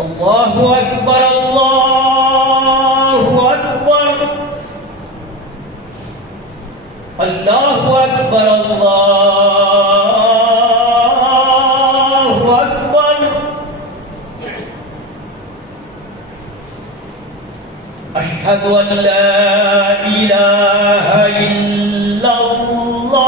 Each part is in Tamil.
الله أكبر الله أكبر الله أكبر الله أكبر أشهد أن لا إله إلا الله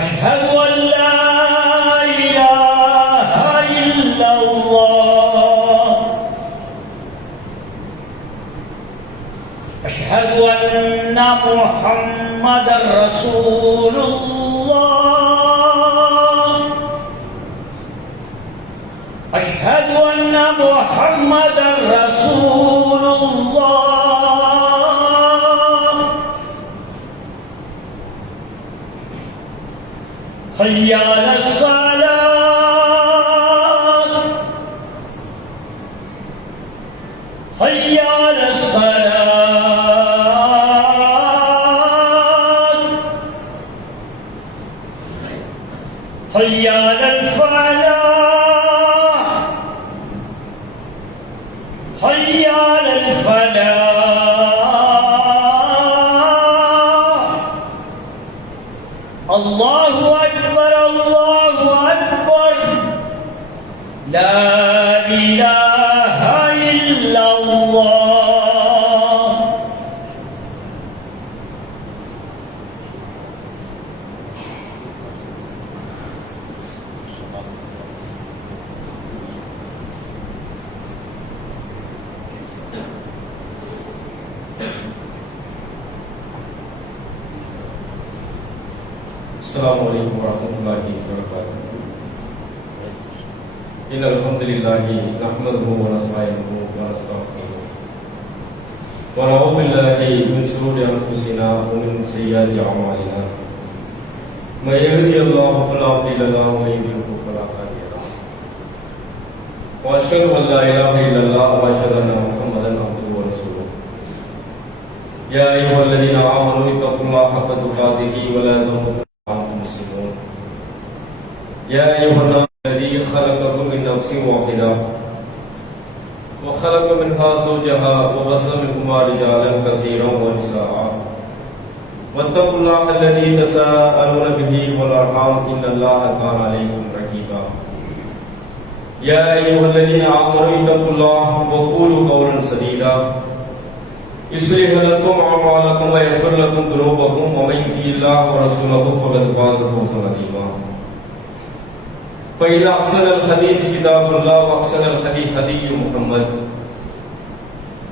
أشهد أن لا إله إلا الله أشهد أن محمدا رسول الله أشهد أن محمدا رسول الله حي على الصلاة حي على الصلاة حي على الفلاح حي على الفلاح الله أكبر الله أكبر لا إله إلا الله. السلام عليكم ورحمة الله وبركاته. إن الحمد لله نحمده ونستعينه ونستغفره ونعوذ بالله من شرور أنفسنا ومن سيئات أعمالنا من يهده الله فلا مضل له ومن يضلل فلا هادي له وأشهد أن لا إله إلا الله وأشهد أن محمدا عبده ورسوله. يا أيها الذين آمنوا اتقوا الله حق تقاته ولا تموتن مسلمون. يا أيها الناس الذي خلقكم من نفس واحدة وخلق منها زوجها وبث منهما رجالا كثيرا ونساء واتقوا الله الذي تساءلون به والأرحام إن الله كان عليكم رقيبا. يا أيها الذين آمنوا اتقوا الله وقولوا قولا سديدا يصلح لكم أعمالكم ويغفر لكم ذنوبكم ومن يطع الله ورسوله فقد فاز فوزا عظيما. فإن أحسن الحديث كتاب الله وأحسن الهدي هدي محمد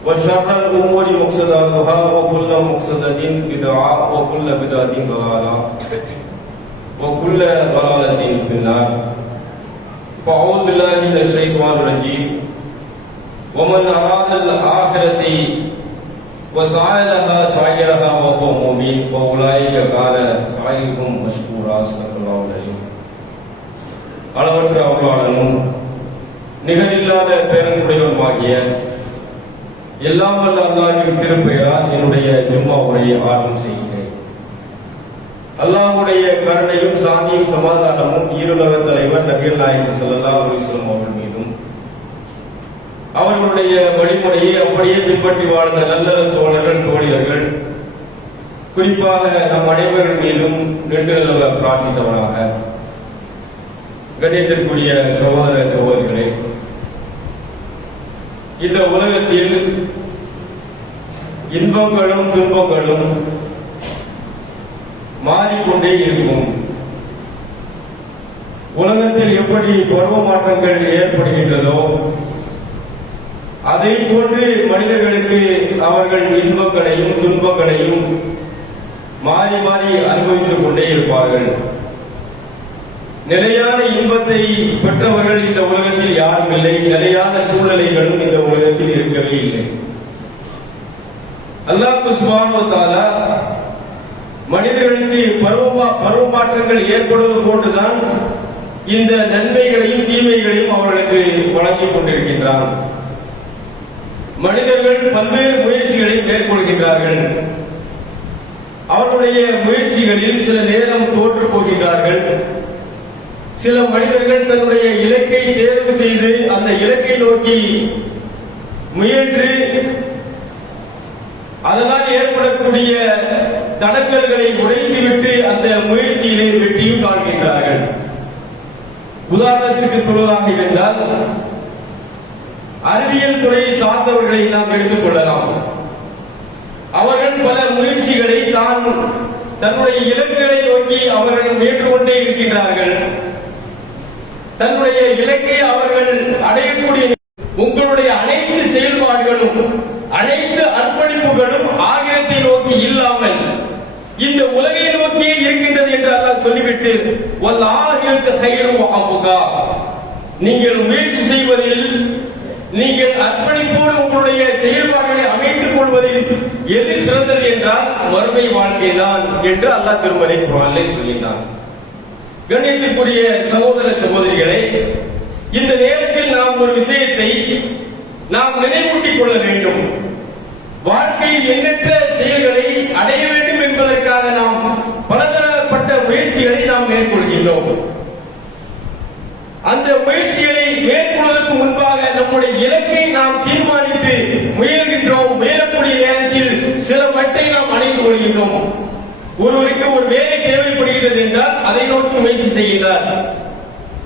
وشر الأمور محدثاتها وكل محدثة بدعة وكل بدعة ضلالة وكل ضلالة في النار. فأعوذ بالله من الشيطان الرجيم. ومن أراد الآخرة وسعى لها سعيها وهو مؤمن فأولئك كان سعيهم مشكورا. صدق الله العظيم. அளவற்ற அருளாளனும் நிகரில்லாத பேரன்புடையவருமாகிய எல்லாம் வல்ல அல்லாஹ்வின் திருப்பெயரால் என்னுடைய ஜும்மா உரையை ஆரம்பம் செய்கிறேன். அல்லாஹ்வுடைய கருணையும் சாந்தியும் சமாதானமும் ஈருலக தலைவர் நபிகள் நாயகம் ஸல்லல்லாஹு அலைஹி வஸல்லம் அவர்கள் மீதும் அவர்களுடைய வழிமுறையை அப்படியே பின்பற்றி வாழ்ந்த நல்ல தோழர்கள் தோழியர்கள் குறிப்பாக நம் அனைவர்கள் மீதும் நின்று நிலவ பிரார்த்தித்தவனாக. கண்ணியத்திற்குரிய சகோதர சகோதரிகளே, இந்த உலகத்தில் இன்பங்களும் துன்பங்களும் மாறிக்கொண்டே இருக்கும். உலகத்தில் எப்படி பருவ மாற்றங்கள் ஏற்படுகின்றதோ அதை போன்று மனிதர்களுக்கு அவர்கள் இன்பங்களையும் துன்பங்களையும் மாறி மாறி அனுபவித்துக் கொண்டே இருப்பார்கள். நிலையான இன்பத்தை பெற்றவர்கள் இந்த உலகத்தில் யாரும் இல்லை. நிலையான சூழ்நிலைகளும் இந்த உலகத்தில் இருக்கவே இல்லை. அல்லாஹ் சுப்ஹானஹு வ தஆலா மனிதர்களுக்கு பருவ மாற்றங்கள் ஏற்படுவது போன்றுதான் இந்த நன்மைகளையும் தீமைகளையும் அவர்களுக்கு வழங்கிக் கொண்டிருக்கின்றான். மனிதர்கள் பல்வேறு முயற்சிகளை மேற்கொள்கின்றார்கள். அவர்களுடைய முயற்சிகளில் சில நேரம் தோற்று போகின்றார்கள், சில மனிதர்கள் தன்னுடைய இலக்கை தேர்வு செய்து அந்த இலக்கை நோக்கி முயன்று அதனால் ஏற்படக்கூடிய தடங்கல்களை உடைத்துவிட்டு அந்த முயற்சியிலே வெற்றியும் காண்கின்றார்கள். உதாரணத்திற்கு சொல்வதாக இருந்தால் அறிவியல் துறையை சார்ந்தவர்களை நாம் எடுத்துக் கொள்ளலாம். அவர்கள் பல முயற்சிகளை தன்னுடைய இலக்குகளை நோக்கி அவர்கள் முயன்று கொண்டே இருக்கின்றார்கள். தன்னுடைய இலக்கை அவர்கள் அடையக்கூடிய உங்களுடைய அனைத்து செயல்பாடுகளும் அனைத்து அர்ப்பணிப்புகளும் ஆகியத்தை நோக்கி இல்லாமல் இந்த உலகை நோக்கியே இருக்கின்றது என்று அல்லாஹ் சொல்லிவிட்டு வல்லாஹில் கைரு அபுகா, நீங்கள் முயற்சி செய்வதில் நீங்கள் அர்ப்பணிப்போடு உங்களுடைய செயல்பாடுகளை அமைத்துக் கொள்வதில் எது சிறந்தது என்றால் மறுமை வாழ்க்கை தான் என்று அல்லாஹ் திருமறை குர்ஆனிலே சொல்லினார். கண்ணியத்திற்குரிய சகோதர சகோதரிகளே, இந்த நேரத்தில் நாம் ஒரு விஷயத்தை நாம் நினைவூட்டிக் கொள்ள வேண்டும். வாழ்க்கையில் எண்ணற்ற செயல்களை அடைய வேண்டும் என்பதற்காக நாம் பலதரப்பட்ட முயற்சிகளை நாம் மேற்கொள்கின்றோம். அந்த முயற்சிகளை மேற்கொள்வதற்கு முன்பாக நம்முடைய இலக்கை நாம் தீர்மானித்து முயல்கின்றோம். முயலக்கூடிய நேரத்தில் சில மட்டை நாம் அடைந்து கொள்கின்றோம். ஒருவருக்கு ஒரு வேலை தேவைப்படுகிறது என்றால் அதை நோக்கி முயற்சி செய்கிறார்.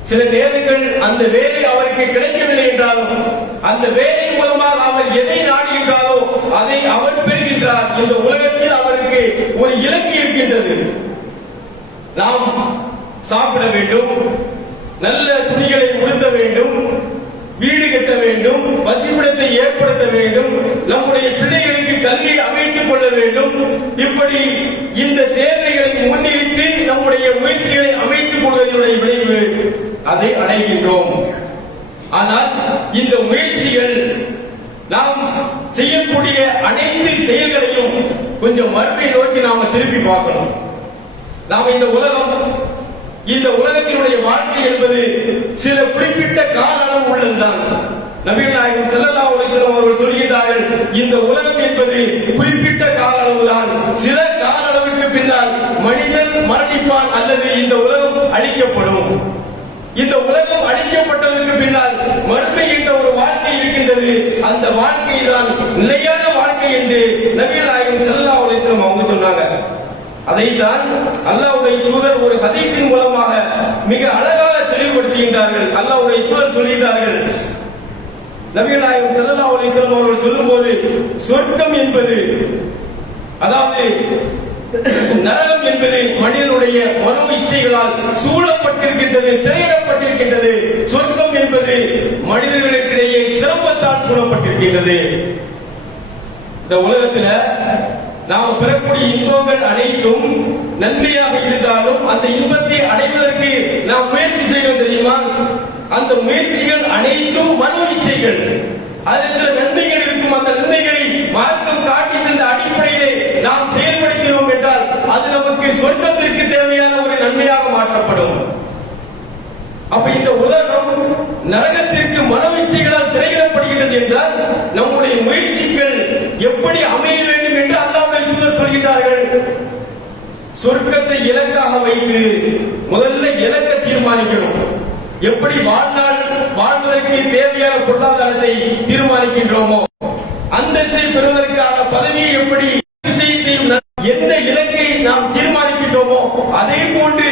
சில நேரங்கள் அந்த வேலை அவருக்கு கிடைக்கவில்லை என்றாலும் அந்த வேலை மூலமாக அவர் எதை நாடுகின்றாரோ அதை அவர் பெறுகின்றார். இந்த உலகத்தில் அவருக்கு ஒரு இலக்கு இருக்கின்றது. நாம் சாப்பிட வேண்டும், நல்ல துணிகளை உடுத்த வேண்டும், வீடு கட்ட வேண்டும், வசிப்பிடத்தை ஏற்படுத்த வேண்டும், நம்முடைய பிள்ளைகளுக்கு கல்வியை அமைத்துக் கொள்ள வேண்டும். இப்படி இந்த தேவைகளை முன்னிறுத்தி நம்முடைய முயற்சிகளை அமைத்துக் கொள்வதனுடைய விளைவு அதை அடைகின்றோம். ஆனால் இந்த முயற்சிகள் நாம் செய்யக்கூடிய அனைத்து செயல்களையும் கொஞ்சம் மறுபடியை நோக்கி நாம திருப்பி பார்க்கணும். நாம் இந்த உலகத்தினுடைய வாழ்க்கை என்பது சில குறிப்பிட்ட கால அளவு உள்ளதுதான். நபிகள் நாயகம் ஸல்லல்லாஹு அலைஹி வஸல்லம் அவர்கள் சொல்கிறார்கள், இந்த உலகம் என்பது குறிப்பிட்ட கால அளவுதான். சில கால அளவுக்கு பின்னால் மனிதன் மரணிப்பான் அல்லது இந்த உலகம் அழிக்கப்படும். இந்த உலகம் அழிக்கப்பட்டதற்கு பின்னால் மறுமை என்ற ஒரு வாழ்க்கை இருக்கின்றது. அந்த வாழ்க்கை தான் நிலையான வாழ்க்கை என்று நபிகள் நாயகம் ஸல்லல்லாஹு அலைஹி வஸல்லம் அவங்க சொன்னாங்க. அதைத்தான் அல்லாஹ்வுடைய தூதர் ஒரு ஹதீஸின் மூலமாக மிக அழகாக தெளிவுபடுத்துகின்றார்கள். அல்லாஹ்வுடைய தூதர் சொல்கிறார்கள், நபிகள் நாயகம் ஸல்லல்லாஹு அலைஹி வஸல்லம் அவர்கள் சொல்லும்போது, சொர்க்கம் என்பது, அதாவது நரகம் என்பது மனிதனுடைய மனோ இச்சைகளால் சூழப்பட்டிருக்கின்றது, திரையிடப்பட்டிருக்கின்றது. சொர்க்கம் என்பது மனிதர்களுக்கிடையே சிரமத்தால் சூழப்பட்டிருக்கின்றது. இந்த உலகத்துல நாம் பெறக்கூடிய இன்பங்கள் அனைத்தும் நன்மையாக இருந்தாலும் அந்த இன்பத்தை அடைவதற்கு நாம் முயற்சி செய்வோம் தெரியுமா? அந்த முயற்சிகள் அனைத்தும் மனோ இச்சைகள். அதில் சில நன்மைகள் இருக்கும். அந்த நன்மைகளை மார்க்கம் காட்டி தந்த அடிப்படையிலே நாம் செயல்படுத்தினோம் என்றால் அது நமக்கு சொர்க்கத்திற்கு தேவையான ஒரு நன்மையாக மாற்றப்படும். அப்ப இந்த உலகம் நரகத்திற்கு மனோ இச்சைகளால் திரையிடப்படுகிறது என்றால் நம்முடைய முயற்சிகள் எப்படி அமைய வேண்டும் என்று அல்லாஹ்வுடைய தூதர் சொல்கிறார்கள். சொர்க்கத்தை இலக்காக வைத்து முதல்ல இலக்கை தீர்மானிக்கணும். எப்படி வாழ்வதற்கு தேவையான பொருளாதாரத்தை தீர்மானிக்கின்றோமோ, அந்தஸ்தை பெறுவதற்கான பதவியை எப்படி விஷயத்தையும் எந்த இலக்கை நாம் தீர்மானிக்கின்றோமோ அதே போன்று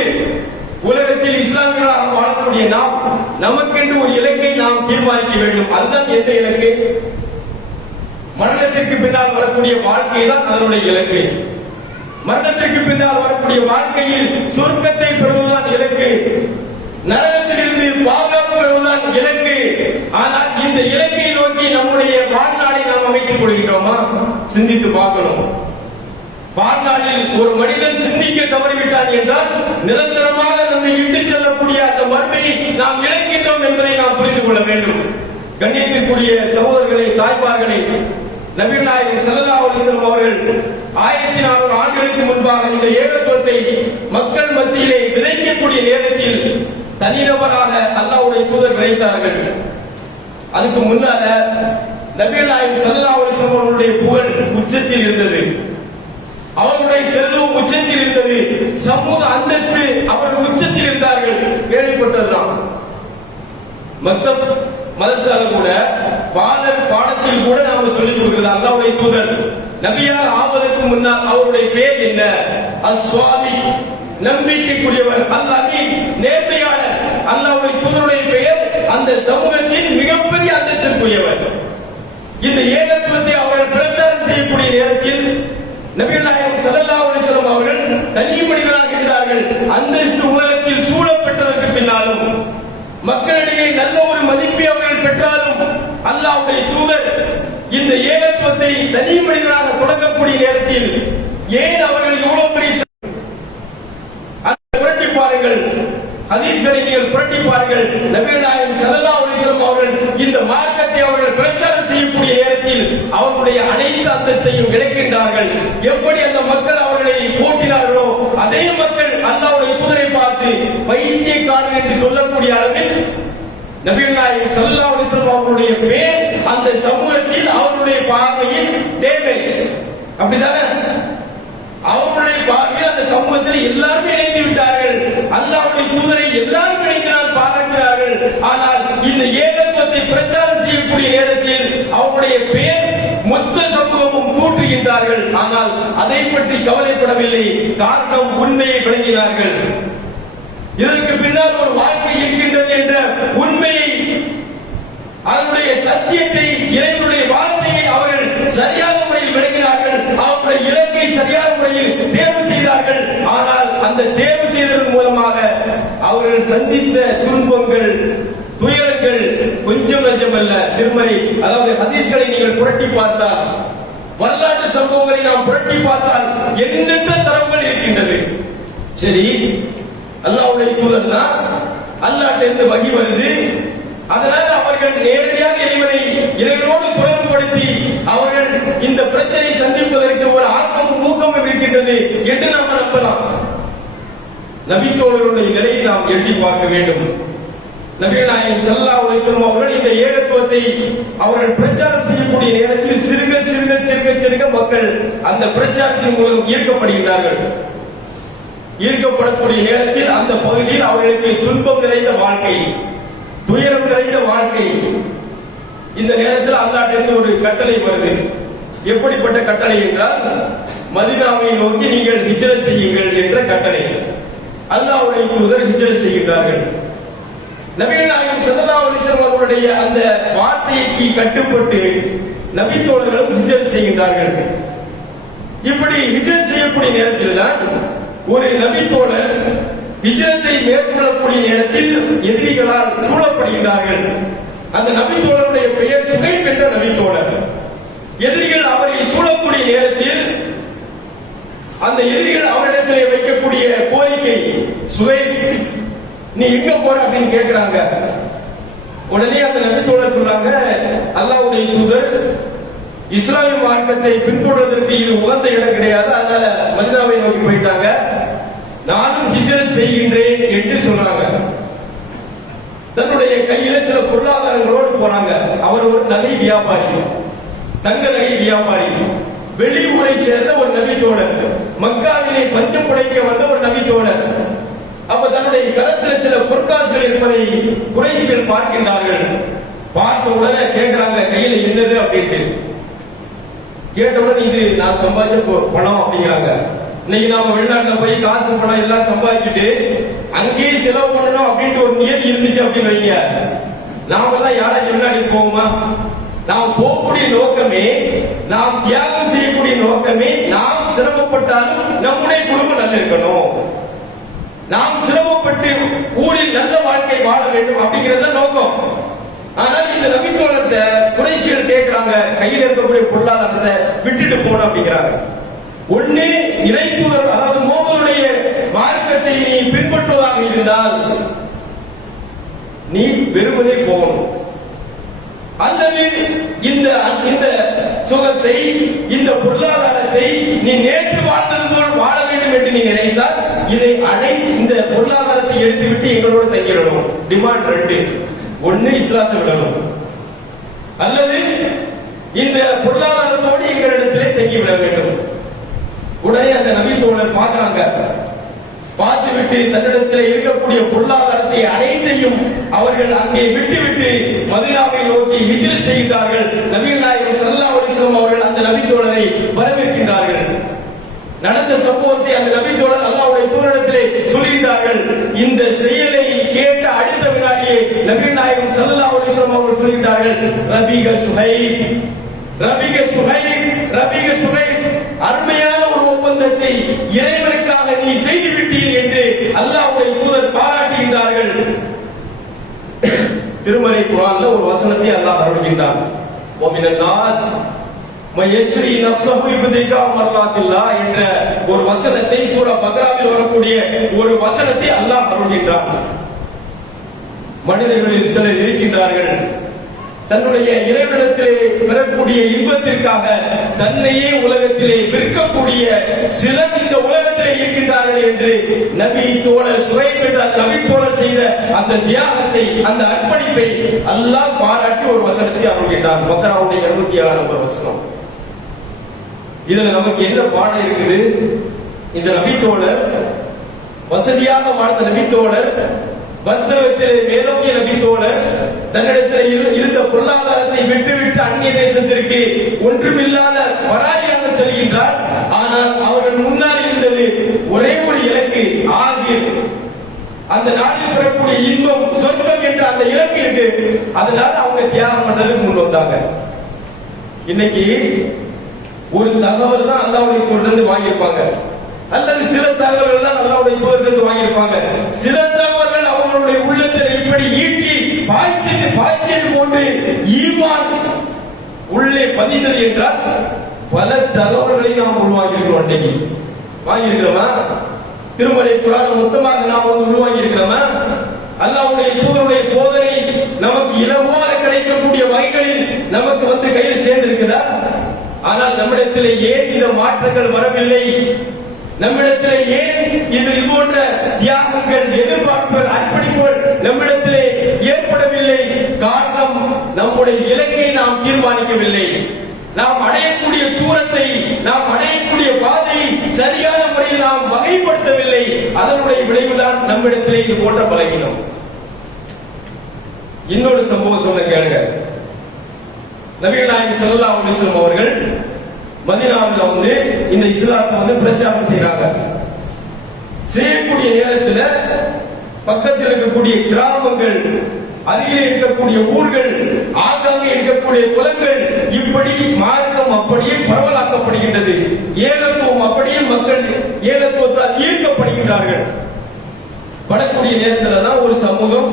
உலகத்தில் இஸ்லாமியர்களாக வாழக்கூடிய நாம் நமக்கென்று ஒரு இலக்கை நாம் தீர்மானிக்க வேண்டும். அதுதான் எந்த இலக்கு? மரணத்திற்கு பின்னால் வரக்கூடிய வாழ்க்கை தான் அதனுடைய இலக்கு. மரணத்திற்கு பின்னால் வரக்கூடிய வாழ்க்கையில் சொர்க்கத்தை பெறுவதுதான் இலக்கு, நரகத்திலிருந்து பாதுகாப்பு பெறுவதுதான் இலக்கு. ஆனால் இந்த இலக்கை நோக்கி நம்முடைய வாழ்நாளை நாம் அமைத்துக் கொள்கிறோமா? சிந்தித்து பார்க்கணும். வாழ்நாளில் ஒரு மனிதன் சிந்திக்க தவறிவிட்டான் என்றால் நிரந்தரமாக நம்மை இட்டுச் செல்லக்கூடிய அந்த மறுமையை நாம் இழக்கின்றோம் என்பதை நாம் புரிந்து கொள்ள வேண்டும். கண்ணியத்திற்குரிய சகோதரர்களே, தாய்மார்களே, நபிகள் நாயகம் ஸல்லல்லாஹு அலைஹி வஸல்லம் அவர்கள் 1400 ஆண்டுகளுக்கு முன்பாக இந்த ஏகத்துவத்தை மக்கள் மத்தியிலே விதைக்கக்கூடிய நேரத்தில் தனிநபராக அல்லாஹ்வுடைய தூதர் விதைத்தார்கள். அதுக்கு முன்னால நபிகள் நாயகம் ஸல்லல்லாஹு அலைஹி வஸல்லம் அவர்களுடைய புகழ் உச்சத்தில் இருந்தது, அவர்களுடைய செல்வம் உச்சத்தில் இருந்தது, சமூக அந்தஸ்து அவர்கள் உச்சத்தில் இருந்தார்கள். கேள்விப்பட்டதுதான். மக்தப் மதரசால கூட பாடத்தில் கூட நாம சொல்லிக் கொடுக்கிறது. அல்லாஹ்வுடைய தூதர் நபியாக ஆவதற்கு முன்னால் அவருடைய பெயர் என்ன? அஸ்வாதி, நம்பிக்கைக்குரியவர், அல்லாஹ்வின் நேர்மையாளர். அல்லாஹ்வுடைய தூதருடைய பெயர் அந்த சமூகத்தின் மிகப்பெரிய அந்தஸ்திற்குரியவர். இந்த ஏகத்துவத்தை அவர்கள் பிரச்சாரம் செய்யக்கூடிய நேரத்தில் நபிகள் நாயகம் ஸல்லல்லாஹு அலைஹி வஸல்லம் அவர்கள் தனி மனிதராக இருந்தார்கள். அந்தஸ்து உலகத்தில் சூழப்பட்டதற்கு பின்னாலும் மக்களிடையே நல்ல ஒரு மதிப்பை அவர்கள் பெற்றாலும் அல்லாஹ்வுடைய தூதர் இந்த ஏகத்துவத்தை தனி மனிதராக தொடங்கக்கூடிய நேரத்தில் ஏன் அவர்கள் இவ்வளவு பெரிய புரட்டி பாருங்கள், ஹதீஸ்களை நீங்கள் புரட்டி பாருங்கள். நபிகள் நாயகம் ஸல்லல்லாஹு அலைஹி வஸல்லம் அவர்கள் இந்த மார்க்கத்தை அவர்கள் பிரச்சாரம் செய்யக்கூடிய நேரத்தில் அவர்களுடைய அனைத்து அந்தஸ்தையும் இழக்கின்றார்கள். எப்படி அந்த மக்கள் அவர்களை போற்றினார்களோ அதே மக்கள் அல்லாஹ்வுடைய தூதரை பார்த்து பைத்தியக்காரன் என்று சொல்லக்கூடிய அளவில் நபிகள் நாயகம் ஸல்லல்லாஹு அலைஹி வஸல்லம் அவர்களுடைய பேர் அந்த சமூகத்தில் அவருடைய பார்வையில் டேமேஜ். அப்படிதானே? அவருடைய பார்வையில் அந்த சமூகத்தில் எல்லாரும் இணைந்து விட்டார்கள். அல்லாஹ்வுடைய தூதரை எல்லாரும் இணைந்தால் பாராட்டுகிறார்கள். ஆனால் இந்த ஏகத்துவத்தை பிரச்சாரம் செய்யக்கூடிய நேரத்தில் அவருடைய பேர் மொத்த சமூகமும் தூற்றுகின்றார்கள். ஆனால் அதை பற்றி கவலைப்படவில்லை. காரணம் உண்மையை விளங்கினார்கள். இதற்கு பின்னால் ஒரு வாழ்க்கை இருக்கின்றது என்ற உண்மையை, அதனுடைய சத்தியத்தை, இறைவனுடைய வார்த்தையை அவர்கள் சரியான முறையில் விளங்கினார்கள். அவருடைய இலக்கை சரியான முறையில் தேர்வு செய்தார்கள். ஆனால் அந்த தேர்வு செய்ததன் மூலமாக அவர்கள் சந்தித்த துன்பங்கள், துயரங்கள் கொஞ்சம் நஞ்சமல்ல. திருமறை, அதாவது ஹதீஸ்களை நீங்கள் புரட்டி பார்த்தால், வரலாற்று சம்பவங்களை நாம் புரட்டி பார்த்தால் எண்ணற்ற தரவுகள் இருக்கின்றது. சரி, அல்லாஹ்வுடைய தூதர் தான், அல்லாஹ்விட்ட இருந்து வஹி வருது. அதனால அவர்கள் நேரடியாக இறைவனோடு தொடர்புபடுத்தி அவர்கள் இந்த பிரச்சனை சந்திப்பதற்கு ஒரு ஆக்கமும் ஊக்கமும் இருக்கின்றது என்று நாம் நம்பலாம். நபித்தோழருடைய நிலையை நாம் எண்ணி பார்க்க வேண்டும். நபிகள் நாயகம் ஸல்லல்லாஹு அலைஹி வஸல்லம் அவர்கள் இந்த ஏகத்துவத்தை அவர்கள் பிரச்சாரம் செய்யக்கூடிய நேரத்தில் சிறுக மக்கள் அந்த பிரச்சாரத்தின் மூலம் ஈர்க்கப்படுகிறார்கள். ஈர்க்கப்படக்கூடிய நேரத்தில் அந்த பகுதியில் அவர்களுக்கு துன்பம் நிறைந்த வாழ்க்கை, துயரம் நிறைந்த வாழ்க்கை. இந்த நேரத்தில் அல்லாஹ்விலிருந்து ஒரு கட்டளை வருது. எப்படிப்பட்ட கட்டளை என்றால், மதீனாவை நோக்கி நீங்கள் ஹிஜ்ரத் செய்யுங்கள் என்ற கட்டளை. அல்லாஹ்வுடைய தூதர் ஹிஜ்ரத் செய்கிறார்கள். நபிகள் நாயகம் ஸல்லல்லாஹு அலைஹி வஸல்லம் அவருடைய அந்த வார்த்தைக்கு கட்டுப்பட்டு நபித்தோழர்களும் ஹிஜ்ரத் செய்கிறார்கள். இப்படி ஹிஜ்ரத் செய்யக்கூடிய நேரத்தில் தான் ஒரு நபித்தோழர் ஹிஜ்ரத்தை மேற்கொள்ளக்கூடிய நேரத்தில் எதிரிகளால் சூழப்படுகிறார்கள். அந்த நபித்தோழருடைய பெயர் சுகைப் என்ற நபித்தோழர். எதிரிகள் அவரை சூழக்கூடிய நேரத்தில் அந்த எதிரிகள் அவரிடத்தில் வைக்கக்கூடிய கோரிக்கை, சுகைப் நீ எங்க போற அப்படின்னு கேட்கிறாங்க. உடனே அந்த நபித்தோழர் சொல்றாங்க, அல்லாஹ்வுடைய தூதர் இஸ்லாமிய மார்க்கத்தை பின்பற்றுவதற்கு இது உகந்த இடம் கிடையாது, அதனால மதீனாவை நோக்கி போயிட்டாங்க, நானும் ஹிஜ்ரத் செய்கின்றேன் என்று சொல்றாங்க. தன்னுடைய கையில சில பொருளாதாரங்களோடு போறாங்க. அவர் ஒரு நகை வியாபாரி, தங்க நகை வியாபாரி, வெளியூரை சேர்ந்த ஒரு நபித்தோழர், மக்காவிலே பஞ்சம் பிழைக்க வந்த ஒரு நபித்தோழர். அப்ப தன்னுடைய கரத்தில் சில பொற்காசுகள் இருப்பதை குறைஷிகள் பார்க்கின்றார்கள். பார்த்த உடனே கேட்கிறாங்க, கையில என்னது அப்படின்ட்டு. கேட்டவுடன் இது நான் சம்பாதிச்ச பணம் அப்படிங்கிறாங்க. இன்னைக்கு நாம வெளிநாட்டுல போய் காசு பணம் எல்லாம் சம்பாதிச்சுட்டு அங்கேயே செலவு பண்ணணும் அப்படின்ட்டு ஒரு நியதி இருந்துச்சு அப்படின்னு வைங்க, நாம தான் யாராச்சும் வெளிநாட்டுக்கு போவோமா? நாம் போகக்கூடிய நோக்கமே, நாம் தியாகம் செய்யக்கூடிய நோக்கமே, நாம் சிரமப்பட்டாலும் நம்முடைய குடும்பம் நல்லா இருக்கணும், நாம் சிரமப்பட்டு ஊரில் நல்ல வாழ்க்கை வாழ வேண்டும் அப்படிங்கிறது நோக்கம். ஆனால் இந்த நபித்தோழர்கிட்ட குறைஷிகள் கேட்கிறாங்க, கையில் இருக்கக்கூடிய பொருளாதாரத்தை விட்டுட்டு போன அப்படிங்கிறாங்க. ஒண்ணு இறைத்தூதர், அதாவது முஹம்மதுடைய மார்க்கத்தை நீ பின்பற்றுவதாக இருந்தால் நீ வெறுமனே போகணும், அல்லது இந்த இந்த சுகத்தை, இந்த பொருளாதாரத்தை நீ நேற்று வாழ்ந்தது போல் வாழ வேண்டும் என்று நீ நினைத்தால் இதை அனைத்து இந்த பொருளாதாரத்தை எடுத்துவிட்டு எங்களோடு தங்கிடணும். டிமாண்ட் ரெண்டு, ஒன்னு இஸ்லாத்தை விடணும், அல்லது இந்த பொருளாதாரத்தோடு எங்களிடத்திலே தங்கி விட வேண்டும். உடனே அந்த நபித்தோழர் பார்க்கிறாங்க, பார்த்து பார்த்துவிட்டு தன்னிடத்தில் இருக்கக்கூடிய பொருளாதாரத்தை அனைத்தையும் அவர்கள் அங்கே விட்டுவிட்டு மதீனாவை நோக்கி ஹிஜ்ரத் செய்கிறார்கள். நபிகள் நாயகம் ஸல்லல்லாஹு அலைஹி வஸல்லம் அவர்கள் அந்த நபி தோழரை வரவேற்கின்றார்கள். நடந்த சம்பவத்தை அந்த நபி தோழர் அல்லாஹ்வுடைய தூதரிடத்திலே சொல்கிறார்கள். இந்த செயலை கேட்ட அடுத்த வினாடியே நபிகள் நாயகம் ஸல்லல்லாஹு அலைஹி வஸல்லம் அவர்கள் சொல்கிறார்கள், ரபிக சுஹைப், ரபிக சுஹைப், ரபிக சுஹைப், அருமையான ஒரு ஒப்பந்தத்தை இறைவனுக்காக நீ செய்து விட்டீர் என்று அல்லாஹ்வுடைய தூதர் பாராட்டுகிறார்கள். திருமறை குர்ஆன்ல ஒரு வசனத்தை அல்லாஹ் அருள்கின்றான். வமினன் நாஸ் மயஸ்ரி நஃப்ஸஹு இப்திகா மர்லாத்தில்லாஹ் என்ற ஒரு வசனத்தை சூரா பக்ராவில் வரக்கூடிய ஒரு வசனத்தை அல்லாஹ் அருள்கின்றான். மனிதர்களில் சிலர் இருக்கின்றார்கள், தன்னுடைய இறைவனிடத்திலே பெறக்கூடிய இன்பத்திற்காக தன்னையே உலகத்திலே விற்கக்கூடிய சிலர் இந்த உலகத்திலே இருக்கின்றார்கள் என்று நபி தோழர் சுஹைப் என்ற நபி தோழர் செய்த அந்த தியாகத்தை, அந்த அர்ப்பணிப்பை அல்லாஹ் பாராட்டி ஒரு வசனத்தை அருள்கின்றான். பக்ராவுடைய 27 வசனம். இதுல நமக்கு என்ன பாடம் இருக்குது? இந்த நபி தோழர், வசதியாக வாழ்ந்த நபி தோழர், வர்த்தகத்திலே மேலோங்கிய நபி தோழர், தன்னிடத்தில் இருந்த பொருளாதாரத்தை விட்டுவிட்டு அந்நிய தேசத்திற்கு ஒன்றுமில்லாத பராரியாக செல்கின்றார். ஆனால் அவர்கள் முன்னால் இருந்தது ஒரே ஒரு இலக்கு, ஆகிர். அந்த நாட்டில் பெறக்கூடிய இன்பம், சொர்க்கம் என்ற அந்த இலக்கு இருக்கு. அதனால அவங்க தியாகம் பண்றதுக்கு முன் வந்தாங்க. இன்னைக்கு ஒரு தகவல் தான் அல்லாஹ்வுடைய தூதரிலிருந்து வாங்கியிருப்பாங்க, அல்லது சில தகவல்கள் தான் அல்லாஹ்வுடைய தூதரிலிருந்து வாங்கியிருப்பாங்க. சில தகவல்கள் அவர்களுடைய உள்ளத்தில் இப்படி ஈட்டி பாய்ச்சல் போன்று ஈமான் உள்ளே பதிந்தது என்றால் பல தகவல்களை நாம் உருவாகியிருக்கிறோம். அன்றைக்கு வாங்கியிருக்கிறோமா? திருமறை குர்ஆன் மொத்தமாக நாம் உருவாகி இருக்கிறோமா? அல்லாஹ்வுடைய தூதருடைய போதனை நமக்கு இலவாக கிடைக்கக்கூடிய வகைகளில் நமக்கு கையில் சேர்ந்து இருக்குதா? ஆனால் நம்மிடத்தில் ஏன் இந்த மாற்றங்கள் வரவில்லை? நம்மிடத்தில் ஏன் இது போன்ற தியாகங்கள், எதிர்பார்ப்புகள், அர்ப்பணிப்புகள் நம்மிடத்தில் ஏற்படவில்லை? காரணம், நம்முடைய இலக்கை நாம் தீர்மானிக்கவில்லை. நாம் அடையக்கூடிய தூரத்தை, நாம் அடையக்கூடிய பாதையை சரியான முறையில் நாம் வகைப்படுத்தவில்லை. அதனுடைய விளைவுதான் நம்மிடத்தில் இது போன்ற பலகீனம். இன்னொரு சம்பவம் சொல்ல கேளுங்க. நபிகள் நாயகம் ஸல்லல்லாஹு அலைஹி வஸல்லம் அவர்கள் மதீனாவில் இந்த இஸ்லாத்தை பிரச்சாரம் செய்றாங்க. செய்யக்கூடிய நேரத்தில் பக்கத்தில் இருக்கக்கூடிய கிராமங்கள், அருகில் இருக்கக்கூடிய ஊர்கள், ஆங்காங்கே இருக்கக்கூடிய குலங்கள், இப்படி மார்க்கம் அப்படியே பரவலாக்கப்படுகின்றது. ஏகத்துவம் அப்படியே மக்கள் ஏகத்துவத்தால் ஈர்க்கப்படுகிறார்கள். படக்கூடிய நேரத்தில் தான் ஒரு சமூகம்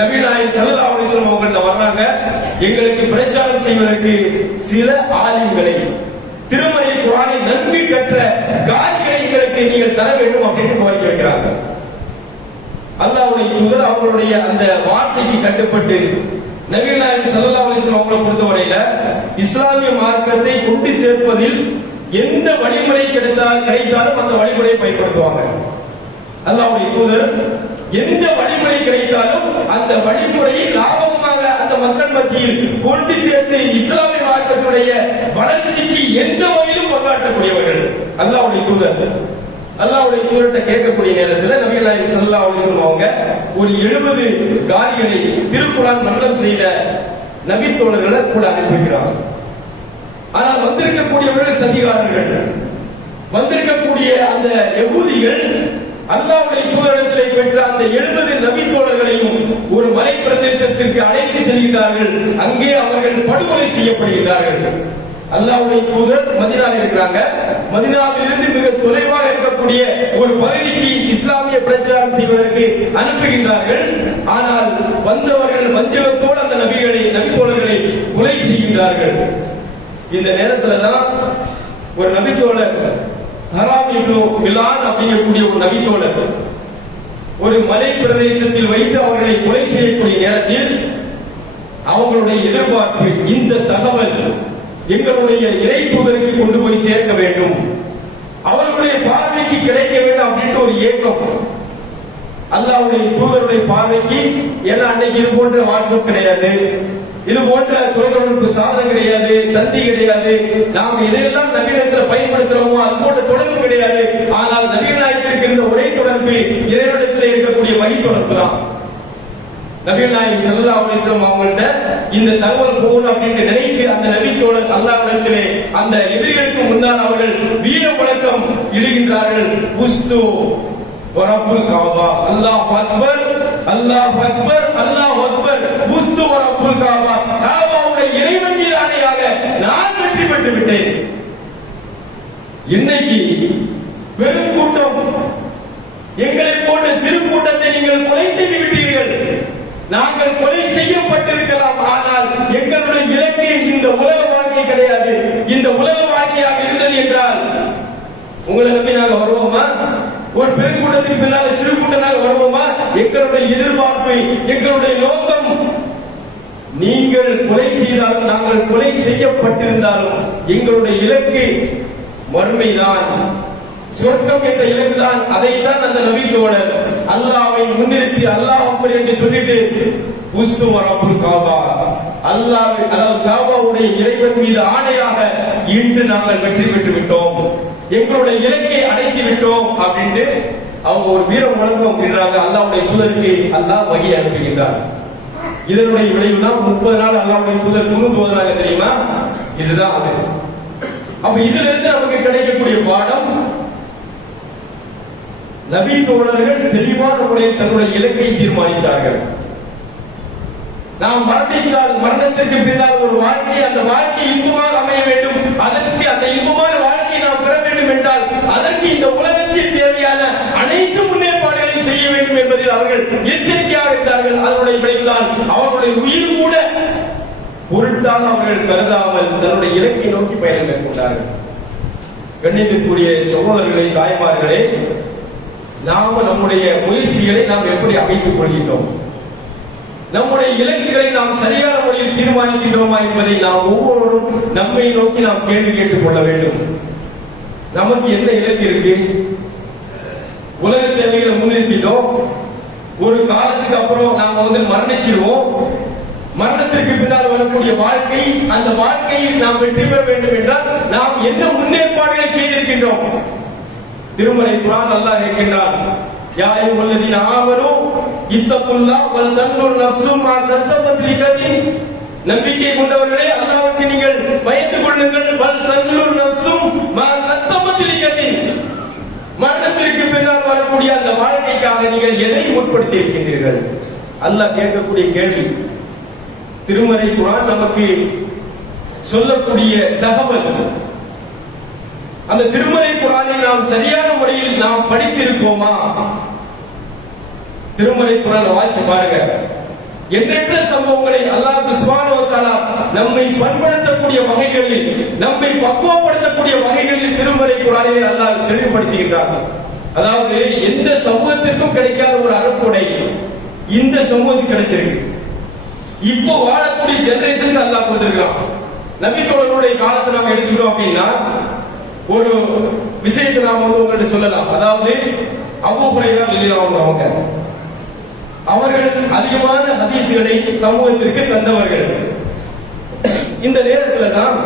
நபிகள் நாயகம் ஸல்லல்லாஹு அலைஹி வஸல்லம் அவர்கள் வர்றாங்க. எங்களுக்கு பிரச்சாரம் செய்வதற்கு சில ஆலிம்களை, திருமறை குர்ஆனை நன்கு கற்ற காரிகளை எங்களுக்கு நீங்கள் தர வேண்டும் அப்படின்னு கோரிக்கை வைக்கிறாங்க. அல்லாஹ்வுடைய தூதர் அவர்களுடைய அந்த வார்த்தைக்கு கட்டுப்பட்டு நபிகள் நாயகம் ஸல்லல்லாஹு அலைஹி வஸல்லம் அவங்களை பொறுத்தவரையில இஸ்லாமிய மார்க்கத்தை கொண்டு சேர்ப்பதில் எந்த வழிமுறை கிடைத்தாலும் அந்த வழிமுறையை பயன்படுத்துவாங்க. அல்லாஹ்வுடைய தூதர் எந்த வழிமுறை கிடைத்தாலும் அந்த வழிமுறையை லாபமாக அந்த மக்கள் மத்தியில் கொண்டு சேர்த்து இஸ்லாமிய மார்க்கத்துடைய வளர்ச்சிக்கு எந்த வகையிலும் பங்காற்றக்கூடியவர்கள் அல்லாஹ்வுடைய தூதர். அல்லாஹ்வுடைய தூதர்கிட்ட கேட்கக்கூடிய நேரத்தில் நபிகள் நாயகம் ஸல்லல்லாஹு அலைஹி வஸல்லம் அவங்க ஒரு 70 காரிகளை திருக்குர்ஆன் மன்னம் செய்த நபி தோழர்களை கூட அனுப்பி வைக்கிறாங்க. ஆனால் வந்திருக்கக்கூடியவர்கள் சதிகாரர்கள், வந்திருக்கக்கூடிய அந்த யகூதிகள் அல்லாஹ்வுடைய தூதரிடத்திலே பெற்ற அந்த 70 நபி தோழர்களையும் ஒரு மலை பிரதேசத்திற்கு அழைத்து செல்கிறார்கள். அங்கே அவர்கள் படுகொலை செய்யப்படுகிறார்கள். அல்லாஹ்வுடைய தூதர் மதீனாவில் இருக்கிறாங்க. மதீனாவிலிருந்து மிக தொலைவாக இருக்கக்கூடிய ஒரு பகுதிக்கு இஸ்லாமிய பிரச்சாரம் செய்வதற்கு அனுப்புகின்றார்கள். ஆனால் வந்தவர்கள் வஞ்சகத்தோடு அந்த நபி தோழர்களை கொலை செய்கின்றார்கள். இந்த நேரத்தில் தான் ஒரு நபி தோழர் ஹராம் இப்னு மிலான் அப்படிங்கக்கூடிய ஒரு நபி தோழர் ஒரு மலை பிரதேசத்தில் வைத்து அவர்களை கொலை செய்யக்கூடிய நேரத்தில் அவங்களுடைய எதிர்பார்ப்பு, இந்த தகவல் எங்களுடைய இறை தூதருக்கு கொண்டு போய் சேர்க்க வேண்டும், அவர்களுடைய பார்வைக்கு கிடைக்க வேண்டும் அப்படின்ட்டு ஒரு ஏக்கம். அல்லாஹ்வுடைய தூதருடைய பார்வைக்கு, ஏன்னா அன்னைக்கு இது போன்ற வாட்ஸ்அப் கிடையாது, இது போன்ற தொலைத்தொடர்பு சாதனம் கிடையாது, தந்தி கிடையாது, நாம் இதையெல்லாம் நவீனத்தில் பயன்படுத்துறோமோ அது போன்ற தொடர்பு கிடையாது. ஆனால் நவீன நாயகத்திற்கு இருந்த ஒரே தொடர்பு தொடர்பு இறைவனிடத்தில் இருக்கக்கூடிய வழி தொடர்பு தான். நபிகள் நாயகம் ஸல்லல்லாஹு அலைஹி வஸல்லம் அவங்கள்ட்ட இந்த தகவல் போகணும் அப்படின்னு நினைத்து அந்த நபித்தோழர் அல்லாஹ்விடத்திலே அந்த எதிரிகளுக்கு முன்னால் அவர்கள் வீர முழக்கம் இடுகின்றார்கள். புஸ்து வரப்புல் காபா, அல்லாஹ் அக்பர், அல்லாஹ் அக்பர், அல்லாஹ் அக்பர், புஸ்து வரப்புல் காபா, காபாவுடைய இறைவன் மீது ஆணையாக நான் வெற்றி பெற்று விட்டேன். இன்னைக்கு பெரும் கூட்டம், எங்களை போன்ற சிறு கூட்டத்தை நீங்கள் கொலை செய்து விட்டீர்கள். நாங்கள் கொலை செய்யப்பட்டிருக்கலாம், ஆனால் எங்களுடைய இலக்கு இந்த உலக வாழ்க்கை கிடையாது. இந்த உலக வாழ்க்கையாக இருந்தது என்றால் உங்களை நம்பி நாங்கள் வருவோமா? ஒரு பெருங்கூட்டத்துக்கு பின்னால சிறு கூட்டமாக வருவோமா? எங்களுடைய எதிர்பார்ப்பு, எங்களுடைய நோக்கம், நீங்கள் கொலை செய்தாலும் நாங்கள் கொலை செய்யப்பட்டிருந்தாலும் எங்களுடைய இலக்கு மறுமைதான், சொர்க்கம் என்ற இலக்குதான். அதைத்தான் அந்த நபித்தோழர் அல்லாஹ்வை முன்னிறுத்தி அல்லாஹ் அக்பர் என்று சொல்லிட்டு உஸ்து வரப்புல் காபா, அல்லாஹ் அதாவது காபாவுடைய இறைவன் மீது ஆணையாக இன்று நாங்கள் வெற்றி பெற்று விட்டோம், எங்களுடைய இலக்கை அடைந்து விட்டோம் அப்படின்னு அவங்க ஒரு வீர முழக்கம் இடுறாங்க. அல்லாஹ்வுடைய தூதருக்கு அல்லாஹ் வகி அனுப்புகின்றார். இதனுடைய விளைவுதான் 30 நாள் அல்லாஹ்வுடைய தூதர் குனூத் ஓதுறாங்க தெரியுமா? இதுதான் அது. அப்ப இதுல இருந்து நமக்கு கிடைக்கக்கூடிய பாடம், நபி தோழர்கள் தெளிவான முறையில் தன்னுடைய இலக்கை தீர்மானித்தார்கள். நாம் மரணித்தால் மரணத்திற்கு பின்னால் ஒரு வாழ்க்கை, அந்த வாழ்க்கை இன்பமாக அமைய வேண்டும். அதற்கு அந்த இன்பமான வாழ்க்கையை நாம் பெற வேண்டும் என்றால் அதற்கு இந்த உலகத்தில் தேவையான அனைத்து முன்னேற்பாடுகளையும் செய்ய வேண்டும் என்பதில் அவர்கள் எச்சரிக்கையாக இருந்தார்கள். அதனுடைய விளைவுதான் அவர்களுடைய உயிர் கூட பொருட்டாக அவர்கள் கருதாமல் தன்னுடைய இலக்கை நோக்கி பயணம் மேற்கொண்டார்கள். கண்ணியத்திற்குரிய சகோதரர்களை, தாய்மார்களே, நாம நம்முடைய முயற்சிகளை நாம் எப்படி அமைத்துக் கொள்கின்றோம், நம்முடைய இலக்குகளை நாம் சரியான முறையில் தீர்மானிக்கின்றோமா என்பதை நாம் ஒவ்வொருவரும் நம்மை நோக்கி நாம் கேள்வி கேட்டுக் கொள்ள வேண்டும். நமக்கு என்ன இலக்கு இருக்கு? உலக தேவைகளை முன்னிறுத்திட்டோம். ஒரு காலத்துக்கு அப்புறம் நாம மரணிச்சிருவோம். மரணத்திற்கு பின்னால் வரக்கூடிய வாழ்க்கை, அந்த வாழ்க்கையில் நாம் வெற்றி பெற வேண்டும் என்றால் நாம் என்ன முன்னேற்பாடுகளை செய்திருக்கின்றோம்? திருமறை குர்ஆன் அல்லாஹ் கேட்கின்றான், யா அய்யுஹல்லதீன ஆமனூ இத்தகுல்லாஹ் வல் தன்னுர் நஃப்ஸும் மா கஸபத் லிகதின், நம்பிக்கை கொண்டவர்களே அல்லாஹ்வுக்கு நீங்கள் பயந்து கொள்ளுங்கள். வல் தன்னுர் நஃப்ஸும் மா கஸபத் லிகதின், மரணத்திற்கு பின்னால் வரக்கூடிய அந்த வாழ்க்கைக்காக நீங்கள் எதை முற்படுத்தி இருக்கின்றீர்கள்? அல்லாஹ் கேட்கக்கூடிய கேள்வி. திருமறை குர்ஆன் நமக்கு சொல்லக்கூடிய தகவல், அந்த திருமறை குர்ஆனை நாம் சரியான முறையில் நாம் படித்திருப்போமா? திருமறை குர்ஆனை வாசிச்சு பாருங்க. எண்ணற்ற சம்பவங்களை அல்லாஹ் சுப்ஹானஹு வ தஆலா நம்மை பண்படுத்தக்கூடிய வகைகளில், நம்மை பக்குவப்படுத்தக்கூடிய வகைகளில் திருமறை குர்ஆனிலே அல்லாஹ் தெளிவுபடுத்துகின்றார். அதாவது எந்த சமூகத்திற்கும் கிடைக்காத ஒரு அருட்கொடை இந்த சமூகத்துக்கு கிடைச்சிருக்கு. இப்போ வாழக்கூடிய ஜெனரேஷன் அல்லாஹ் கொடுத்திருக்கான். நபித்தோழர்களுடைய காலத்தை நாம எடுத்துக்கிட்டோம் அப்படின்னா ஒரு விஷயத்தை நாம உங்கள்கிட்ட சொல்லலாம். அதாவது அபூ ஹுரைரா ரலியல்லாஹு அன்ஹு அவர்கள் அதிகமான ஹதீஸ்களை சமூகத்திற்கு தந்தவர்கள். இந்த நேரத்தில் தான்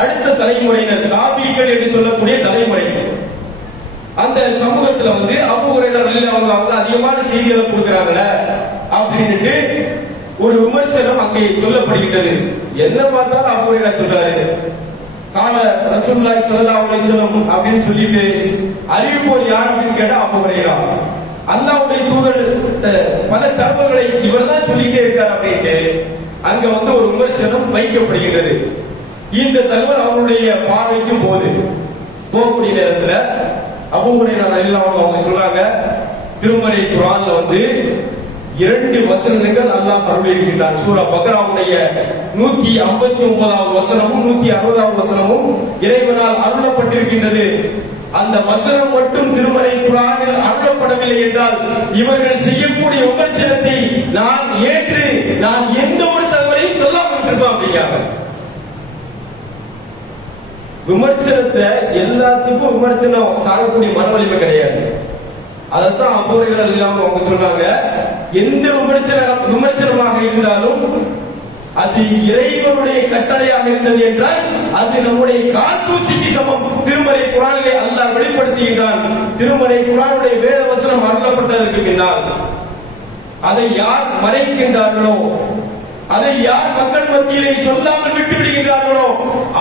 அடுத்த தலைமுறையினர், தாபீகள் என்று சொல்லக்கூடிய தலைமுறை, அந்த சமூகத்துல அபூ ஹுரைரா ரலியல்லாஹு அன்ஹு அதிகமான செய்திகளை கொடுக்கிறாங்கள அப்படின்ட்டு ஒரு விமர்சனம் அங்கே சொல்லப்படுகிறது. என்ன பார்த்தாலும் அபூ ஹுரைரா சொல்றாரு, கால ரசூலுல்லாஹி ஸல்லல்லாஹு அலைஹி வஸல்லம் அப்படின்னு சொல்லிட்டு அறிவிப்போர் யார் அப்படின்னு கேட்டா அபூ ஹுரைரா. அல்லாஹ்வுடைய தூதர் பல தகவல்களை இவர்தான் சொல்லிட்டே இருக்கார் அப்படின்ட்டு அங்க ஒரு விமர்சனம் வைக்கப்படுகிறது. இந்த தகவல் அவருடைய பார்வைக்கும் போது போகக்கூடிய நேரத்துல அபூ ஹுரைரா ரலியல்லாஹு அன்ஹு அவங்க சொல்றாங்க, திருமறை குர்ஆன்ல 2 வசனங்கள் அல்லாஹ் அருளியிருக்கிறான். சூரா பக்ராவுடைய 159வது வசனமும் 160வது வசனமும் இறைவனால் அருளப்பட்டிருக்கின்றது. அந்த வசனம் மட்டும் திருமறை குர்ஆனில் அருளப்படவில்லை என்றால் இவர்கள் செய்யக்கூடிய விமர்சனத்தை நான் ஏற்று நான் எந்த ஒரு தகவலையும் சொல்லாமல் இருப்பேன் அப்படிங்கிறாங்க. விமர்சனத்தை எல்லாத்துக்கும் விமர்சனம் தாங்கக்கூடிய மன வலிமை கிடையாது. அதைத்தான் அபூ ஹுரைரா ரலியல்லாஹு அன்ஹு சொல்றாங்க, எந்த விமர்சனமாக இருந்தாலும் அது இறைவனுடைய கட்டளையாக இருந்தது என்றால் அது நம்முடைய கால்தூசிக்கு சமம். திருமறை குர்ஆனிலே அல்லாஹ் வெளிப்படுத்துகின்றான். திருமறை குர்ஆனுடைய வேத வசனம் சொல்லப்பட்டதற்கு பின்னால் அதை யார் மறைக்கின்றார்களோ, அதை யார் மக்கள் மத்தியிலே சொல்லாமல் விட்டு விடுகின்றார்களோ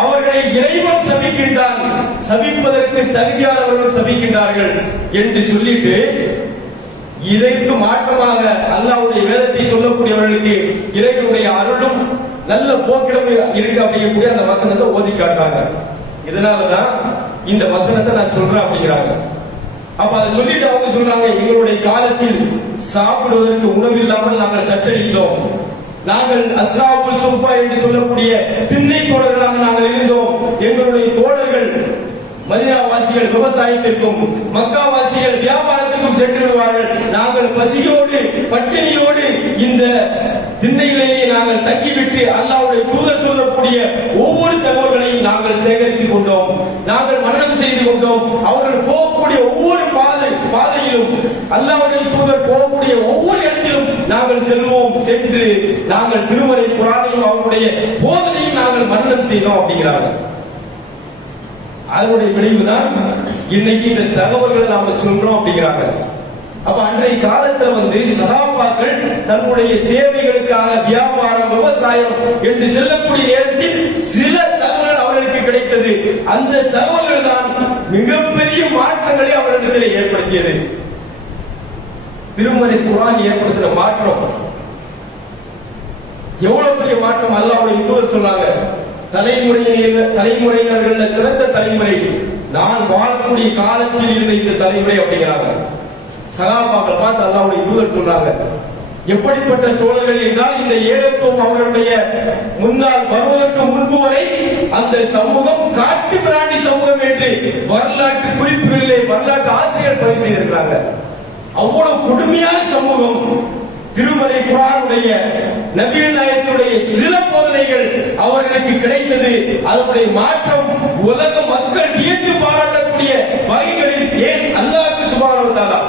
அவர்களை இறைவன் சபிக்கின்றான், சபிப்பதற்கு தகுதியானவர்கள் சபிக்கின்றார்கள் என்று சொல்லிட்டு, இதற்கு மாற்றமாக அல்லாஹ்வுடைய வேதத்தை சொல்லக்கூடியவர்களுக்கு இறைவனுடைய அருளும் நல்ல போக்கிடம் இருக்கு அப்படிங்கக்கூடிய அந்த வசனத்தை ஓதி காட்டுறாங்க. இதனாலதான் இந்த வசனத்தை நான் சொல்றேன் அப்படிங்கிறாங்க. அப்ப அதை சொல்லிட்டு அவங்க சொல்றாங்க, எங்களுடைய காலத்தில் சாப்பிடுவதற்கு உணவு இல்லாமல் நாங்கள் தத்தளித்தோம், நாங்கள் அஸ்ஹாபுல் சுஃபா என்று சொல்லக்கூடிய திண்ணை தோழர்களாக நாங்கள் இருந்தோம். எங்களுடைய தோழர்கள் மதீனாவாசிகள் விவசாயத்திற்கும் மக்காவாசிகள் வியாபாரத்திற்கும் சென்று விடுவார்கள். நாங்கள் பசியோடு பட்டினியோடு இந்த திண்ணையிலேயே நாங்கள் தங்கிவிட்டு அல்லாஹ்வுடைய தூதர் சொல்லக்கூடிய ஒவ்வொரு தகவல்களையும் நாங்கள் சேகரித்துக் கொண்டோம், நாங்கள் மரணம் செய்து கொண்டோம். அவர்கள் போகக்கூடிய ஒவ்வொரு பாதையிலும் அல்லாஹ்வுடைய தூதர் போகக்கூடிய ஒவ்வொரு இடத்திலும் நாங்கள் செல்வோம், சென்று நாங்கள் திருமறை குர்ஆனையும் அவருடைய போதனையும் நாங்கள் மரணம் செய்தோம் அப்படிங்கிறார்கள். அதனுடைய விளைவுதான் இன்னைக்கு இந்த தகவல்களை நாம சொல்றோம் அப்படிங்கிறாங்க. அப்ப அன்றைய காலத்துல சஹாபாக்கள் தன்னுடைய தேவைகளுக்காக வியாபாரம் விவசாயம் என்று செல்லக்கூடிய நேரத்தில் சில தகவல்கள் அவர்களுக்கு கிடைத்தது. அந்த தகவல்கள் தான் மிகப்பெரிய மாற்றங்களை அவர்களிடத்தில் ஏற்படுத்தியது. திருமறை குர்ஆன் ஏற்படுத்தின மாற்றம் எவ்வளவு பெரிய மாற்றம்! அல்லாஹ்வுடைய தூதர் சொன்னாங்க, தலைமுறையினர்கள் சிறந்த தலைமுறை நான் வாழக்கூடிய காலத்தில் இருந்த இந்த தலைமுறை அப்படிங்கிறாங்க. சஹாபாக்கள் பார்த்து அல்லாஹ்வுடைய தூதர் சொல்றாங்க, எப்படிப்பட்ட தோழர்கள் என்றால் இந்த ஏகத்துவம் அவர்களுடைய முன்னால் வருவதற்கு முன்பு வரை அந்த சமூகம் காட்டு பிராண்டி சமூகம் என்று வரலாற்று குறிப்புகளிலே வரலாற்று ஆசிரியர் பதிவு செய்திருக்கிறாங்க. அவ்வளவு கொடுமையான சமூகம். திருமறை குர்ஆனுடைய நபிகள் நாயகத்துடைய சில போதனைகள் அவர்களுக்கு கிடைத்தது. அதனுடைய மாற்றம் உலக மக்கள் வியந்து பாராட்டக்கூடிய வகைகளில் ஏன் அல்லாஹ் சுப்ஹானஹு வ தஆலா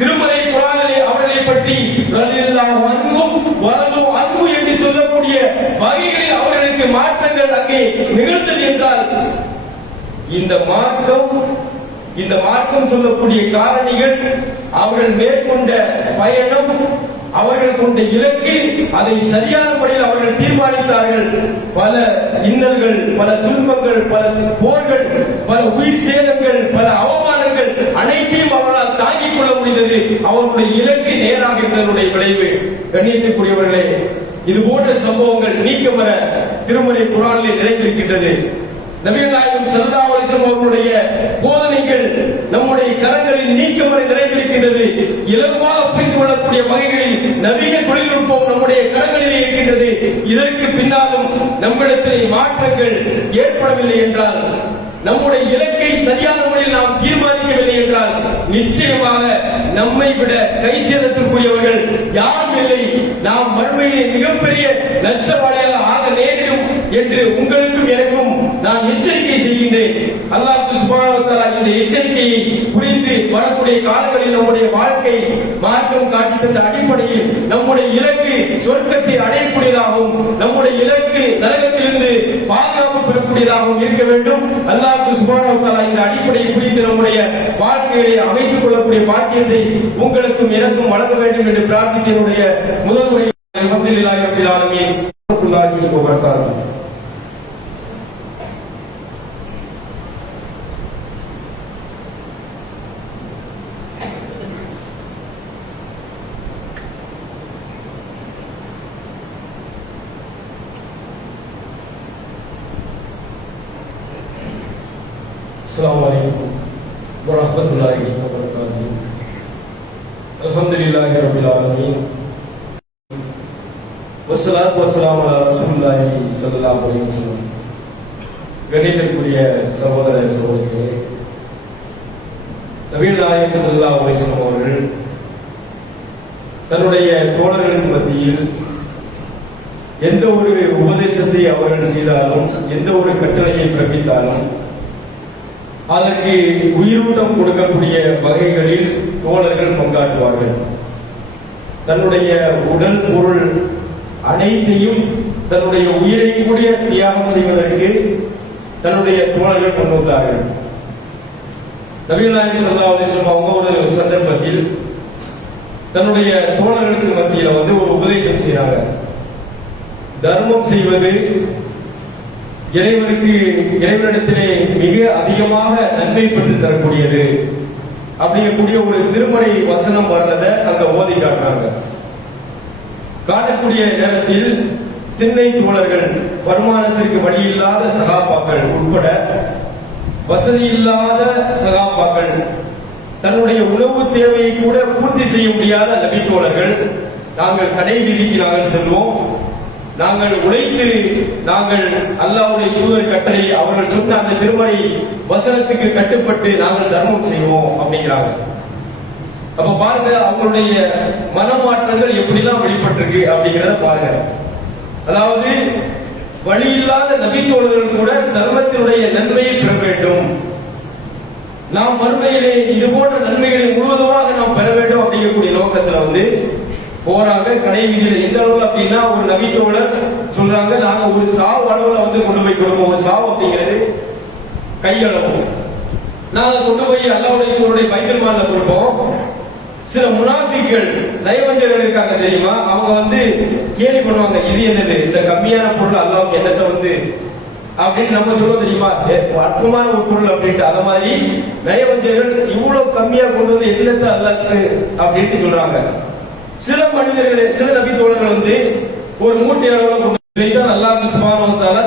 திருமறை குர்ஆனிலே அவர்களை பற்றி ரலியல்லாஹு அன்ஹும் வரது அன்ஹு என்று சொல்லக்கூடிய வகைகளில் அவர்களுக்கு மாற்றங்கள் அங்கே நிகழ்ந்தது என்றால் இந்த மார்க்கம் சொல்லக்கூடிய காரணிகள் அவர்கள் மேற்கொண்ட பயணம், அவர்கள் கொண்ட இலக்கு, அதை சரியான முறையில் அவர்கள் தீர்மானித்தார்கள். பல இன்னல்கள், பல துன்பங்கள், பல போர்கள், பல உயிர் சேதங்கள், பல அவமானங்கள் அனைத்தையும் அவர்களால் தாங்கிக் கொள்ள முடிந்தது. அவர்களுடைய இலக்கு நேராக இருந்ததனுடைய விளைவு. கண்ணியத்திற்குரியவர்களே, இது போன்ற சம்பவங்கள் நீக்கமற திருமறை குர்ஆனிலே நிறைந்திருக்கின்றது. நபிகள் நாயகம் ஸல்லல்லாஹு அலைஹி வஸல்லம் அவர்களுடைய போதனைகள் நம்முடைய கரங்களில் நீக்கமற நிறைந்திருக்கின்றது. இலகுவாக புரிந்து கொள்ளக்கூடிய வகைகளில் நவீன தொழில்நுட்பம் நம்முடைய கரங்களில் இருக்கின்றது. இதற்கு பின்னாலும் நம்மிடத்தில் மாற்றங்கள் ஏற்படவில்லை என்றால், நம்முடைய இலக்கை சரியான முறையில் நாம் தீர்மானிக்கவில்லை என்றால், நிச்சயமாக நம்மை விட கை சேதத்திற்குரியவர்கள் யாரும் இல்லை. நாம் மறுமையிலே மிகப்பெரிய நஷ்டவாளியாக ஆக நேரிடும் என்று உங்களுக்கும் எனக்கும் நான் எச்சரிக்கை செய்கின்றேன். அல்லாஹ் சுப்ஹானஹு வ தஆலா இந்த எச்சரிக்கையை புரிந்து வரக்கூடிய காலங்களில் நம்முடைய வாழ்க்கை மார்க்கம் காட்டி தந்த அடிப்படையில் நம்முடைய இலக்கு சொர்க்கத்தை அடையக்கூடியதாகவும் நம்முடைய இலக்கு நரகத்திலிருந்து பாதுகாப்பு பெறக்கூடியதாகவும் இருக்க வேண்டும். அல்லாஹ் சுப்ஹானஹு வ தஆலா இந்த அடிப்படையை புரிந்து நம்முடைய வாழ்க்கையை அமைத்துக் கொள்ளக்கூடிய பாக்கியத்தை உங்களுக்கும் எனக்கும் வழங்க வேண்டும் என்று பிரார்த்தித்து என்னுடைய முதல் உரை அல்ஹம்துலில்லாஹி ரப்பில் ஆலமீன் வரஹ்மத்துல்லாஹி வ பரகாத்துஹு. Assalamualaikum warahmatullahi wabarakatuh. Alhamdulillahi rabbil alamin. Wassalatu wassalamu ala rasulillahi sallallahu alaihi wasallam. கண்ணியத்திற்குரிய சகோதர சகோதரிகளே, நபிகள் நாயகம் ஸல்லல்லாஹு அலைஹி வஸல்லம் அவர்கள் தன்னுடைய தோழர்களின் மத்தியில் எந்த ஒரு உபதேசத்தை அவர்கள் செய்தாலும், எந்த ஒரு கட்டளையை பிறப்பித்தாலும் அதற்கு உயிரூட்டம் கொடுக்கக்கூடிய வகைகளில் தோழர்கள் பங்காற்றுவார்கள். தன்னுடைய உடல் பொருள் அனைத்தையும் தன்னுடைய உயிரை கூடிய தியாகம் செய்வதற்கு தன்னுடைய தோழர்கள் முன்வந்தார்கள். நபிகள் நாயகம் ஸல்லல்லாஹு அலைஹி வஸல்லம் அவங்க ஒரு சந்தர்ப்பத்தில் தன்னுடைய தோழர்களுக்கு மத்தியில வந்து ஒரு உபதேசம் செய்யறாங்க. தர்மம் செய்வது இறைவனிடத்திலே மிக அதிகமாக நன்மை பெற்று தரக்கூடியது அப்படிங்கக்கூடிய ஒரு திருமறை வசனம் வர்றத அங்க ஓதி காட்டுறாங்க. காட்டக்கூடிய நேரத்தில் திண்ணை தோழர்கள், வருமானத்திற்கு வழி இல்லாத சகாபாக்கள் உட்பட வசதி இல்லாத சகாபாக்கள், தன்னுடைய உணவு தேவையை கூட பூர்த்தி செய்ய முடியாத நபித்தோழர்கள், நாங்கள் கடை வீதிக்கு நாங்கள் செல்வோம், நாங்கள் உழைத்து நாங்கள் அல்லாஹ்வுடைய தூதர் கட்டளை அவர்கள் சொன்ன அந்த திருமறை வசனத்துக்கு கட்டுப்பட்டு நாங்கள் தர்மம் செய்வோம் அப்படிங்கிறாங்க. அப்ப பாருங்க அவங்களுடைய மனமாற்றங்கள் எப்படிலாம் வெளிப்பட்டிருக்கு அப்படிங்கிறத பாருங்க. அதாவது வழி இல்லாத நபித்தோழர்கள் கூட தர்மத்தினுடைய நன்மையை பெற வேண்டும், நாம் மறுமையிலே இது போன்ற நன்மைகளை முழுவதுமாக நாம் பெற வேண்டும் அப்படிங்கக்கூடிய நோக்கத்துல வந்து போறாங்க. கடை வீதியில எந்த அளவுல அப்படின்னா ஒரு நபித்தோழர் சொல்றாங்க, நாங்க ஒரு சாவு அளவுல வந்து கொண்டு போய் கொடுப்போம். ஒரு சாவு அப்படிங்கிறது கையளவு, நாங்க கொண்டு போய் அல்லாஹ்வுடைய பைத்துல் மால்ல கொடுப்போம். சில முனாஃபிக்கள் நயவஞ்சகர்கள் இருக்காங்க தெரியுமா, அவங்க வந்து கேலி பண்ணுவாங்க, இது என்னது இந்த கம்மியான பொருள் அல்லாஹ்வுக்கு என்னத்தை வந்து அப்படின்னு நம்ம சொல்லுவோம் தெரியுமா, அற்புதமான ஒரு பொருள் அப்படின்ட்டு. அந்த மாதிரி நயவஞ்சகர்கள் இவ்வளவு கம்மியா கொண்டு வந்து என்னத்தை அல்லாஹ்க்கு அப்படின்ட்டு சொல்றாங்க. சில மனிதர்கள், சில நபித்தோழர்கள் வந்து ஒரு மூட்டை அளவுல கொண்டு வைத்தான். அல்லாஹ் சுப்ஹானஹு வ தஆலா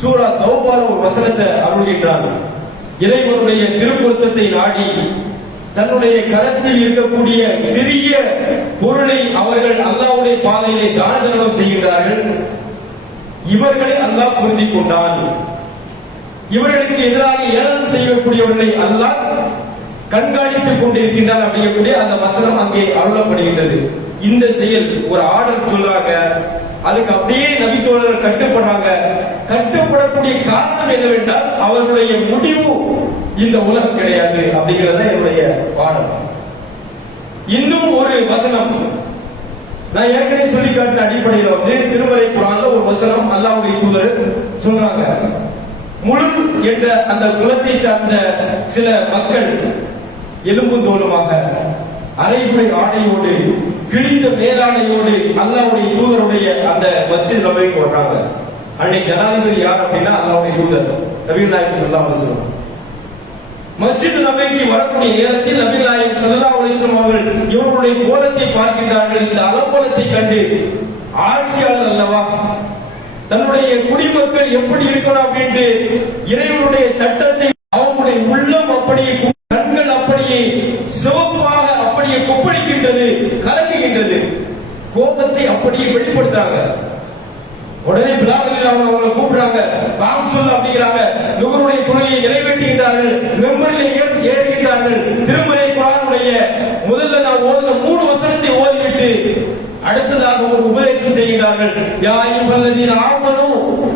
சூரா தௌபால ஒரு வசனத்தை அருள்கின்றான். இறைவனுடைய திருப்பொருத்தத்தை நாடி தன்னுடைய கரத்தில் இருக்கக்கூடிய சிறிய பொருளை அவர்கள் அல்லாஹ்வுடைய பாதையிலே தான தர்மம் செய்கின்றார்கள். இவர்களை அல்லாஹ் பொருந்திக் கொண்டான். இவர்களுக்கு எதிராக ஏளனம் செய்யக்கூடியவர்களை அல்லாஹ் கண்காணித்துக் கொண்டிருக்கின்றான் அப்படிங்கக்கூடிய அந்த வசனம் அங்கே அருளப்படுகின்றது. இந்த செயல் ஒரு ஆர்டர் சொல்றாங்க, அதுக்கு அப்படியே நபித்தோழர்கள் கட்டுப்படுறாங்க. கட்டுப்படக்கூடிய காரணம் என்னவென்றால் அவர்களுடைய முடிவு இந்த உலகம் கிடையாது அப்படிங்கிறத என்னுடைய பாடம். இன்னும் ஒரு வசனம் நான் ஏற்கனவே சொல்லி காட்டின அடிப்படையில் வந்து திருமறை குர்ஆன்ல ஒரு வசனம் அல்லாஹ்வுடைய தூதர் சொல்றாங்க, முழு என்ற அந்த குலத்தை சார்ந்த சில மக்கள் எலும்பும் தோலுமாக அரைகுறை ஆடையோடு கிழிந்த மேலாடையோடு அல்லாஹ்வுடைய தூதருடைய அந்த மஸ்ஜித் நபவிக்கு வர்றாங்க. அன்னைக்கு ஜனாதிபதி யார் அப்படின்னா அல்லாஹ்வுடைய தூதர் நபிகள் நாயகம் ஸல்லல்லாஹு அலைஹி வஸல்லம். மஸ்ஜித் நபவிக்கு வரக்கூடிய நேரத்தில் நபிகள் நாயகம் ஸல்லல்லாஹு அலைஹி வஸல்லம் அவர்கள் இவர்களுடைய கோலத்தை பார்க்கின்றார்கள். இந்த அலங்கோலத்தை கண்டு ஆட்சியாளர் அல்லவா, தன்னுடைய குடிமக்கள் எப்படி இருக்கணும் அப்படின்ட்டு இறைவனுடைய சட்டத்தை அவங்களுடைய உள்ளம் அப்படியே, கண்கள் அப்படியே சிவப்பாக அப்படியே கொப்பளிக்கின்றது, கலங்குகின்றது, கோபத்தை அப்படியே வெளிப்படுத்துறாங்க. உடனே பிலால் அவங்களை கூப்பிடுறாங்க, வாங்க சொல்ல அப்படிங்கிறாங்க. நுகருடைய தொழுகையை நிறைவேற்றுகின்றார்கள், மெம்பரில் ஏறுகின்றார்கள். திருமறை குர்ஆனுடைய முதல்ல நான் ஓதுன 3 வசனத்தை ஓதிவிட்டு அடுத்ததாக ஒரு உபதேசம் செய்கிறார்கள். யா அய்யுஹல்லதீன ஆமனூ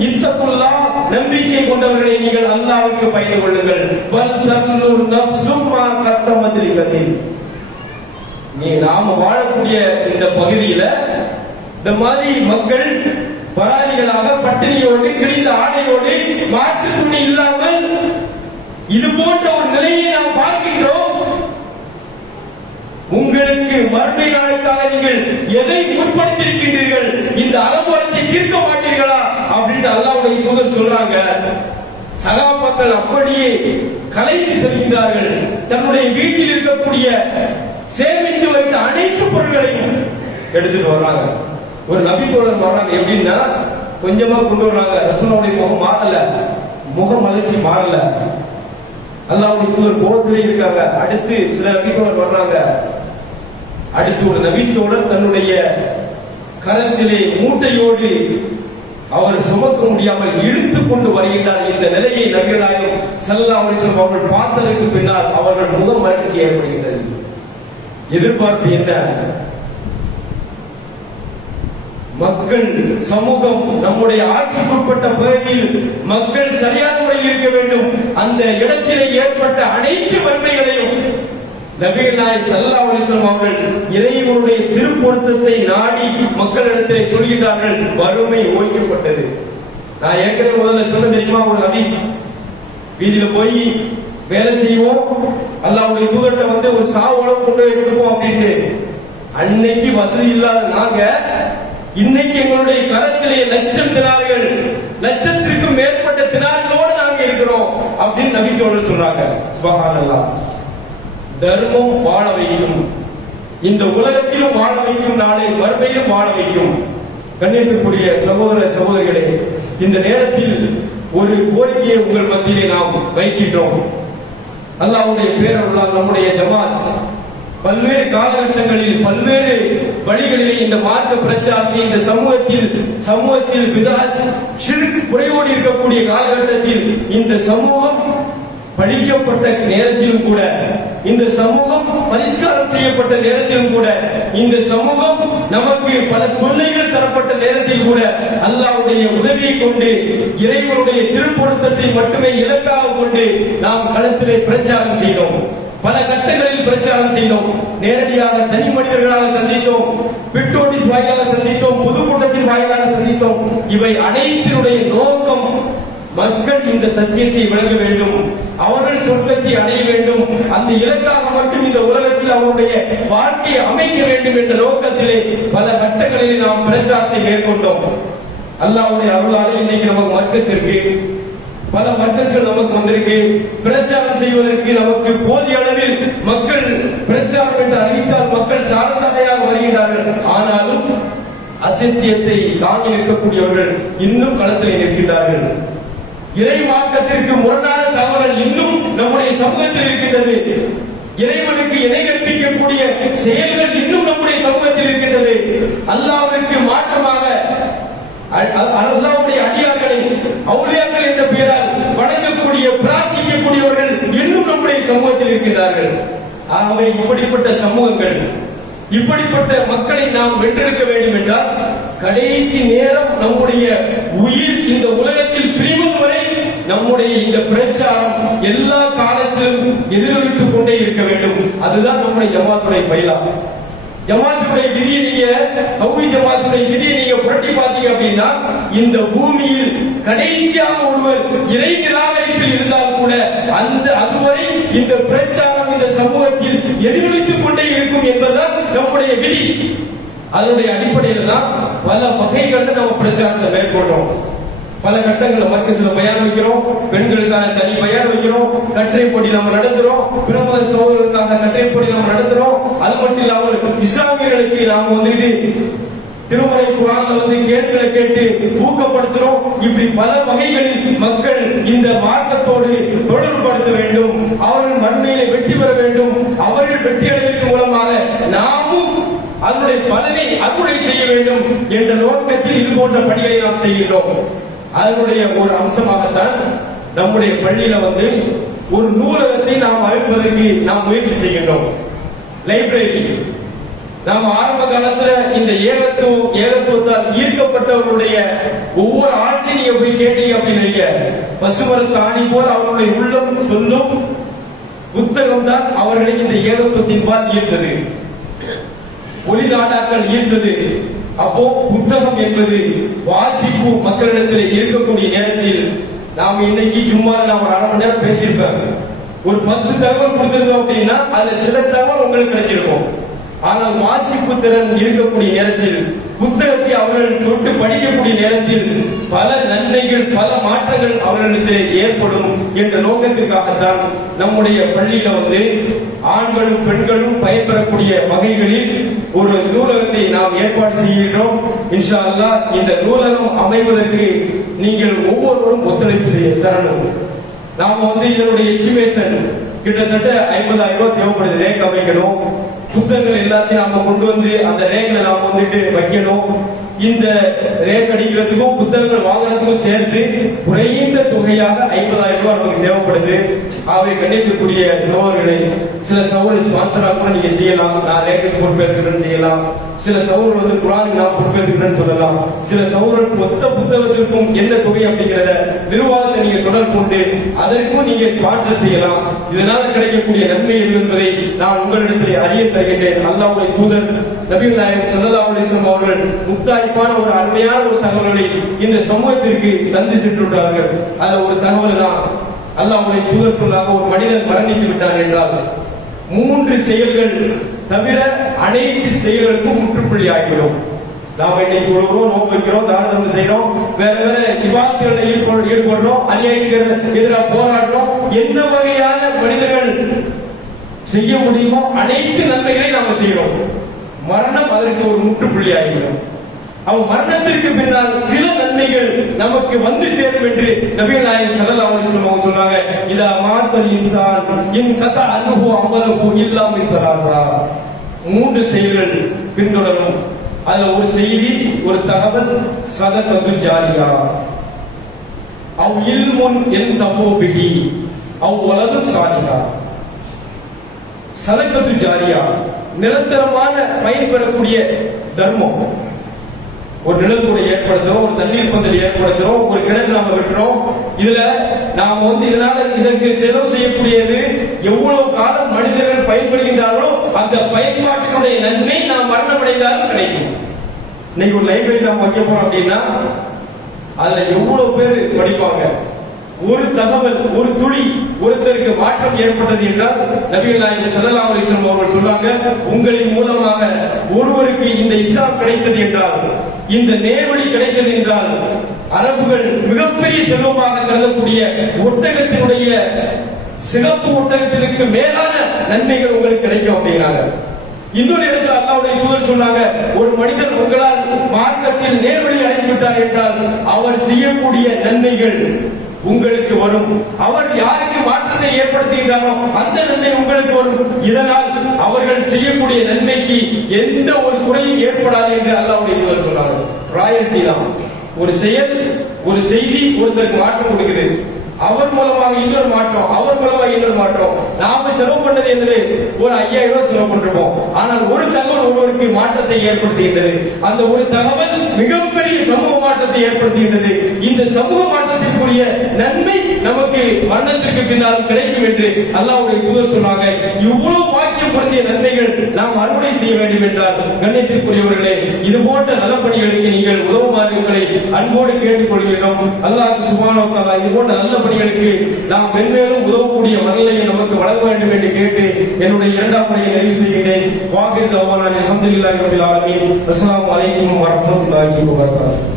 இத்தகுல்லாஹ், நம்பிக்கை கொண்டவர்களே நீங்கள் அல்லாஹ்வுக்கு பயந்து கொள்ளுங்கள். வல் தன்னுர் நஃப்ஸும் மா கத்தமத் லிகதீன். நீ நாம வாழக்கூடிய இந்த பகுதியில இந்த மாதிரி மக்கள் பராதிகளாக பட்டினியோடு கிழிந்த ஆடையோடு மாற்று துணி இல்லாமல் இது போன்ற ஒரு நிலையை நாம் பார்க்கின்றோம். உங்களுக்கு மறுமை நாளுக்காக நீங்கள் எதை முற்படுத்தியிருக்கின்றீர்கள், இந்த அலங்கோலத்தை தீர்க்க மாட்டீர்களா அப்படின்னு அல்லாஹ்வுடைய தூதர் சொல்றாங்க. சகாபாக்கள் அப்படியே கலைந்து செல்கிறார்கள். தன்னுடைய வீட்டில் இருக்கக்கூடிய சேமித்து வைத்த அனைத்து பொருட்களையும் எடுத்துட்டு வர்றாங்க. ஒரு நபித்தோழர் வர்றாங்க, எப்படின்னா கொஞ்சமா கொண்டு வர்றாங்க. ரசூலுடைய முகம் மாறல, முகம் மலர்ச்சி மாறல. அல்லாஹ்வுடைய தூதர் கோபத்திலே இருக்காங்க. அடுத்து சில நபித்தோழர் வர்றாங்க. அடுத்து ஒரு நபித்தோழர் தன்னுடைய கரத்திலே மூட்டையோடு அவர் சுமக்க முடியாமல் இழுத்துக் கொண்டு வருகின்றார். இந்த நிலையை நபிகள் நாயகம் ஸல்லல்லாஹு அலைஹி வஸல்லம் அவர்கள் பார்த்ததற்கு பின்னால் அவர்கள் முகம் மலர்ச்சி ஏற்படுகின்றது. எதிர்பார்ப்பு என்ன? மக்கள், சமூகம், நம்முடைய ஆட்சிக்குட்பட்ட பகுதியில் மக்கள் சரியான முறையில் இருக்க வேண்டும். அந்த இடத்திலே ஏற்பட்ட அனைத்து வன்மைகளையும் நபிகள் நாயகம் ஸல்லல்லாஹு அலைஹி வஸல்லம் அவர்கள் இறைவனுடைய திருப்பொருத்தத்தை நாடி மக்களிடத்திலே சொல்கிறார்கள். வறுமை ஓய்க்கப்பட்டது. நான் ஏற்கனவே முதல்ல சொன்ன தெரியுமா ஒரு ஹதீஸ், வீதியில போய் வேலை செய்வோம், அல்லாஹ்வுடைய தூதர்கிட்ட வந்து ஒரு சாவு அளவு கொண்டு போய் கொடுப்போம் அப்படின்ட்டு. அன்னைக்கு வசதி இல்லாத நாங்க இன்னைக்கு எங்களுடைய கரத்திலே லட்சம் தினார்கள், லட்சத்திற்கும் மேற்பட்ட தினார்களோடு நாங்க இருக்கிறோம் அப்படின்னு நபி தோழர் சொல்றாங்க. சுப்ஹானல்லாஹ். தர்மம் வாழ வைக்கும், இந்த உலகத்திலும் வாழ வைக்கும், நாளை மறுமையிலும் வாழ வைக்கும். கண்ணியத்திற்குரிய சகோதர சகோதரிகளே, இந்த நேரத்தில் ஒரு கோரிக்கையை உங்கள் மத்தியிலே நாம் வைக்கின்றோம். அல்லாஹ்வுடைய பேரருளால் நம்முடைய ஜமாத் பல்வேறு காலகட்டங்களில் பல்வேறு வழிகளிலே இந்த மார்க்க பிரச்சாரத்தை இந்த சமூகத்தில் பிதாத் ஷிர்க் குறைவோடு இருக்கக்கூடிய காலகட்டத்தில் இந்த சமூகம் பழிக்கப்பட்ட நேரத்திலும் கூட, இந்த சமூகம் பரிஷ்காரம் செய்யப்பட்ட நேரத்திலும் கூட, இந்த சமூகம் நமக்கு பல தொல்லைகள் தரப்பட்ட நேரத்தில் கூட அல்லாஹ்வுடைய உதவியை கொண்டு இறைவனுடைய திருப்பொருத்தத்தை மட்டுமே இலக்காக கொண்டு நாம் களத்திலே பிரச்சாரம் செய்தோம். பல கட்டங்களில் பிரச்சாரம் செய்தோம். நேரடியாக தனி மனிதர்களாக சந்தித்தோம், பிட்டோட்டிஸ் வாயிலாக சந்தித்தோம், பொதுக்கூட்டத்தின் வாயிலாக சந்தித்தோம். இவை அனைத்தினுடைய நோக்கம் மக்கள் இந்த சத்தியத்தை விளங்க வேண்டும், அவர்கள் சொர்க்கத்தை அடைய வேண்டும், அந்த இலக்காக மட்டும் இந்த உலகத்தில் அவருடைய வாழ்க்கையை அமைக்க வேண்டும் என்ற நோக்கத்திலே பல கட்டங்களில் நாம் பிரச்சாரத்தை மேற்கொண்டோம். அல்லாஹ்வுடைய அருளால் இன்னைக்கு நமக்கு மர்க்கஸ் இருக்கு, பல மர்க்கஸ்கள் நமக்கு வந்திருக்கு. பிரச்சாரம் செய்வதற்கு நமக்கு போதிய அளவில் மக்கள் பிரச்சாரம் என்று அறிவித்தால் மக்கள் சாரசாலையாக வருகிறார்கள். ஆனாலும் அசத்தியத்தை தாங்கி நிற்கக்கூடியவர்கள் இன்னும் களத்தில் நிற்கின்றார்கள். இறை மார்க்கத்திற்கு முரணான தவறுகள் இன்னும் நம்முடைய சமூகத்தில் இருக்கின்றது. இறைவனுக்கு இணை கற்பிக்கக்கூடிய செயல்கள் இன்னும் நம்முடைய சமூகத்தில் இருக்கின்றது. அல்லாஹ்வுக்கு மாற்றமாக அல்லாஹ்வுடைய அடியார்களை அவுலியாக்கள் என்ற பெயரால் வணங்கக்கூடிய பிரார்த்திக்கக்கூடியவர்கள் இன்னும் நம்முடைய சமூகத்தில் இருக்கின்றார்கள். ஆகவே இப்படிப்பட்ட சமூகங்கள், இப்படிப்பட்ட மக்களை நாம் வென்றெடுக்க வேண்டும் என்றால் கடைசி நேரம் நம்முடைய உயிர் இந்த உலகத்தில் பிரிவது வரை நம்முடைய இந்த பிரச்சாரம் எல்லா காலத்திலும் எதிரொலித்துக் கொண்டே இருக்க வேண்டும். அதுதான் நம்முடைய ஜமாத்துடைய பயிலா. ஜமாத்துடைய விதியை நீங்க தௌஹீத் ஜமாத்துடைய விதியை நீங்க புரட்டி பார்த்தீங்க அப்படின்னா, இந்த பூமியில் கடைசியாக ஒருவர் இறை நிராகரிப்பில் இருந்தால் கூட அதுவரை இந்த பிரச்சாரம் இந்த சமூகத்தில் எதிரொலித்துக் கொண்டே இருக்கும் என்பதுதான் நம்முடைய விதி. அதனுடைய அடிப்படையில் தான் பல வகைகள்ல நம்ம பிரச்சாரத்தை மேற்கொள்றோம். பல கட்டங்களில் மர்க்கஸ்ல பயான் வைக்கிறோம், பெண்களுக்கான தனி பயான் வைக்கிறோம், கட்டுரை போட்டி நம்ம நடத்துறோம், பிரமத சகோதரர்களுக்கான கட்டுரை போட்டி நம்ம நடத்துறோம். அது மட்டும் இல்லாமல் இஸ்லாமியர்களுக்கு நாம வந்துட்டு திருமறை குர்ஆன்ல கேள்விகளை கேட்டு ஊக்கப்படுத்துறோம். இப்படி பல வகைகளில் மக்கள் இந்த மார்க்கத்தோடு தொடர்புபடுத்த வேண்டும், அவர்கள் மறுமையிலே வெற்றி பெற வேண்டும், அவர்கள் வெற்றி அடைவதன் மூலமாக நாமும் அதனுடைய பலனை அறுவடை செய்ய வேண்டும் என்ற நோக்கத்தில் இது போன்ற பணிகளை நாம் செய்கின்றோம். அதனுடைய ஒரு அம்சமாகத்தான் நம்முடைய பள்ளியில ஒரு நூலகத்தை நாம் அமைப்பதற்கு நாம் முயற்சி செய்கின்றோம். லைப்ரரி. நாம் ஆரம்ப காலத்துல இந்த ஏகத்துவத்தால் ஈர்க்கப்பட்டவர்களுடைய ஒவ்வொரு ஆட்டையும் நீங்க போய் கேட்டீங்க அப்படின்னு பசுமரத்து ஆணி போல் அவர்களுடைய உள்ளம் சொல்லும் புத்தகம் தான் அவர்களை இந்த ஏகத்துவத்தின் பால் ஈர்த்தது, ஒளிநாடாக்கள் ஈர்த்தது. அப்போ புத்தகம் என்பது வாசிப்பு மக்களிடத்தில் இருக்கக்கூடிய நேரத்தில் நாம் இன்னைக்கு சும்மா நான் ஒரு அரை மணி நேரம் பேசியிருப்பேன், ஒரு 10 தகவல் கொடுத்திருந்தோம் அப்படின்னா அதுல சில தகவல் உங்களுக்கு கிடைச்சிருக்கும். ஆனால் வாசிப்பு திறன் இருக்கக்கூடிய நேரத்தில், புத்தகத்தை அவர்கள் தொட்டு படிக்கக்கூடிய நேரத்தில் பல நன்மைகள், பல மாற்றங்கள் அவர்களிடத்தில் ஏற்படும் என்ற நோக்கத்திற்காகத்தான் நம்முடைய பள்ளியில ஆண்களும் பெண்களும் பயன்பெறக்கூடிய வகைகளில் ஒரு நூலகத்தை நாம் ஏற்பாடு செய்கின்றோம். இன்ஷா அல்லாஹ் இந்த நூலகம் அமைவதற்கு நீங்கள் ஒவ்வொருவரும் ஒத்துழைப்பு செய்ய தரணும். நாம இதனுடைய எஸ்டிமேஷன் கிட்டத்தட்ட 50,000 ரூபாய் தேவைப்படுது. ரேக் அமைக்கணும், புத்தகங்கள் எல்லாத்தையும் நாம கொண்டு அந்த ரேக்ல நாம வைக்கணும். இந்த ரேக் அடிக்கிறதுக்கும் புத்தகங்கள் வாங்குறதுக்கும் சேர்த்து குறைந்த தொகையாக 50,000 ரூபாய் நமக்கு தேவைப்படுது. அவை கண்டிக்கக்கூடிய சகோதரர்களை சில சகோதரர் ஸ்பான்சராக கூட நீங்க செய்யலாம். நான் ரேக்குக்கு பொறுப்பேற்கிறேன்னு செய்யலாம். சில சகோதரர் குர்ஆனுக்கு நான் பொறுப்பேற்கிறேன்னு சொல்லலாம். சில சகோதரர் மொத்த புத்தகத்திற்கும் என்ன தொகை அப்படிங்கிறத நிர்வாகத்தை நீங்க தொடர்பு கொண்டு அதற்கும் நீங்க ஸ்பான்சர் செய்யலாம். இதனால கிடைக்கக்கூடிய நன்மை எது என்பதை நான் உங்களிடத்தில் அறிய தருகின்றேன். அல்லாஹ்வுடைய தூதர் நபிகள் நாயகம் ஸல்லல்லாஹு அலைஹி வஸல்லம் அவர்கள் முத்தாய்ப்பான ஒரு அருமையான ஒரு தகவலை இந்த சமூகத்திற்கு தந்து சென்றுள்ளார்கள். அதுல ஒரு தகவல் தான் அல்லாஹ்வுடைய தூதர் சொன்னாங்க, ஒரு மனிதன் மரணித்து விட்டான் என்றால் 3 செயல்கள் தவிர அனைத்து செயல்களுக்கும் முற்றுப்புள்ளி ஆகிவிடும். நாம இன்னைக்கு தொழுகிறோம், நோன்பு வைக்கிறோம், தான தர்மம் செய்யறோம், வேற வேற விவாதங்களில் ஈடுபடுறோம், அநியாயத்துக்கு எதிராக போராடுறோம். என்ன வகையான மனிதர்கள் செய்ய முடியுமோ அனைத்து நன்மைகளை நாம செய்யறோம். மரணம் அதற்கு ஒரு முற்றுப்புள்ளி ஆகிவிடும். அவன் மரணத்திற்கு பின்னால் சில நன்மைகள் நமக்கு வந்து சேரும் என்று நபிகள் நாயகம் ஸல்லல்லாஹு அலைஹி வஸல்லம் சொல்றாங்க. இதா மாத்தல் இன்சான் இன் கதா அன்ஹு அமலஹு இல்லா மின் ஸலாஸா. 3 செயல்கள் பின்தொடரும். அதுல ஒரு செய்தி, ஒரு தகவல், சதகத்து ஜாரியா அவ் இல்முன் யன்தஃபு பிஹி அவ் வலது சாலிஹா. சதகத்து ஜாரியா நிரந்தரமான பயன் பெறக்கூடிய தர்மம். ஒரு நிலத்தோட ஏற்படுத்துறோம், ஒரு தண்ணீர் பந்தல் ஏற்படுத்துறோம், ஒரு கிணறு நாம வெட்டுறோம். இதுல நாம இதனால இதற்கு செலவு செய்யக்கூடியது எவ்வளவு காலம் மனிதர்கள் பயன்படுகின்றார்களோ அந்த பயன்பாட்டினுடைய நன்மை நாம் மரணமடைந்தாலும் கிடைக்கும். இன்னைக்கு ஒரு லைப்ரரி நாம் வைக்க போறோம் அப்படின்னா அதுல எவ்வளவு பேர் படிப்பாங்க. ஒரு தகவல், ஒரு துளி ஒருத்தருக்கு மாற்றம் ஏற்பட்டது என்றால் நபிகள் நாயகம் ஸல்லல்லாஹு அலைஹி வஸல்லம் அவர்கள் சொல்றாங்க, உங்களின் மூலமாக ஒருவருக்கு இந்த இஸ்லாம் கிடைத்தது என்றால், இந்த நேர்வழி கிடைத்தது என்றால், அரபுகள் மிகப்பெரிய செல்வமாக கருதக்கூடிய ஒட்டகத்தினுடைய சிறப்பு ஒட்டகத்திற்கு மேலான நன்மைகள் உங்களுக்கு கிடைக்கும் அப்படிங்கிறாங்க. இன்னொரு இடத்துல அல்லாஹ்வுடைய தூதர் சொன்னாங்க, ஒரு மனிதர் உங்களால் மார்க்கத்தில் நேர்வழி அடைந்து விட்டார் என்றால் அவர் செய்யக்கூடிய நன்மைகள் உங்களுக்கு வரும். அவர் யாருக்கு மாற்றத்தை ஏற்படுத்துகின்றாரோ அந்த நன்மை உங்களுக்கு வரும். இதனால் அவர்கள் செய்யக்கூடிய நன்மைக்கு எந்த ஒரு குறையும் ஏற்படாது என்று அல்லாஹ்வுடைய தூதர் சொன்னாங்க. ராயல்டி தான். ஒரு செயல், ஒரு செய்தி ஒருத்தருக்கு மாற்றம் கொடுக்குது. அவர் மூலமாக இன்னொரு மாற்றம், அவர் மூலமாக இன்னொரு மாற்றம். நாம செலவு பண்ணது என்னது? ஒரு 5000 ரூபாய் செலவு பண்றோம். ஆனால் ஒரு தகவல் ஒருவருக்கு மாற்றத்தை ஏற்படுத்துகின்றது. அந்த ஒரு தகவல் மிகப்பெரிய சமூக மாற்றத்தை ஏற்படுத்துகின்றது. இந்த சமூக மாற்றத்திற்குரிய நன்மை நமக்கு மரணத்திற்கு பின்னால் கிடைக்கும் என்று அல்லாஹ்வுடைய தூதர் சொன்னாங்க. இவ்வளவு பாக்கியம் பொருந்திய நன்மைகள் நாம் அறுவடை செய்ய வேண்டும் என்றால் கண்ணியத்திற்குரியவர்களே, இது போன்ற நலப்பணிகளுக்கு நீங்கள் உதவுமாறு உங்களை அன்போடு கேட்டுக்கொள்கிறோம். அல்லாஹ் சுப்ஹானஹு வ தஆலா இது போன்ற நல்ல பணிகளுக்கு நாம் மென்மேலும் உதவக்கூடிய மனநிலையை நமக்கு வழங்க வேண்டும் என்று கேட்டு என்னுடைய 2ஆம் பணியை நிறைவு செய்கிறேன். வாகிர் தவானா அல்ஹம்துலில்லாஹி ரப்பில் ஆலமீன். அஸ்ஸலாமு அலைக்கும் வரஹ்மத்துல்லாஹி வ பரகாத்துஹு.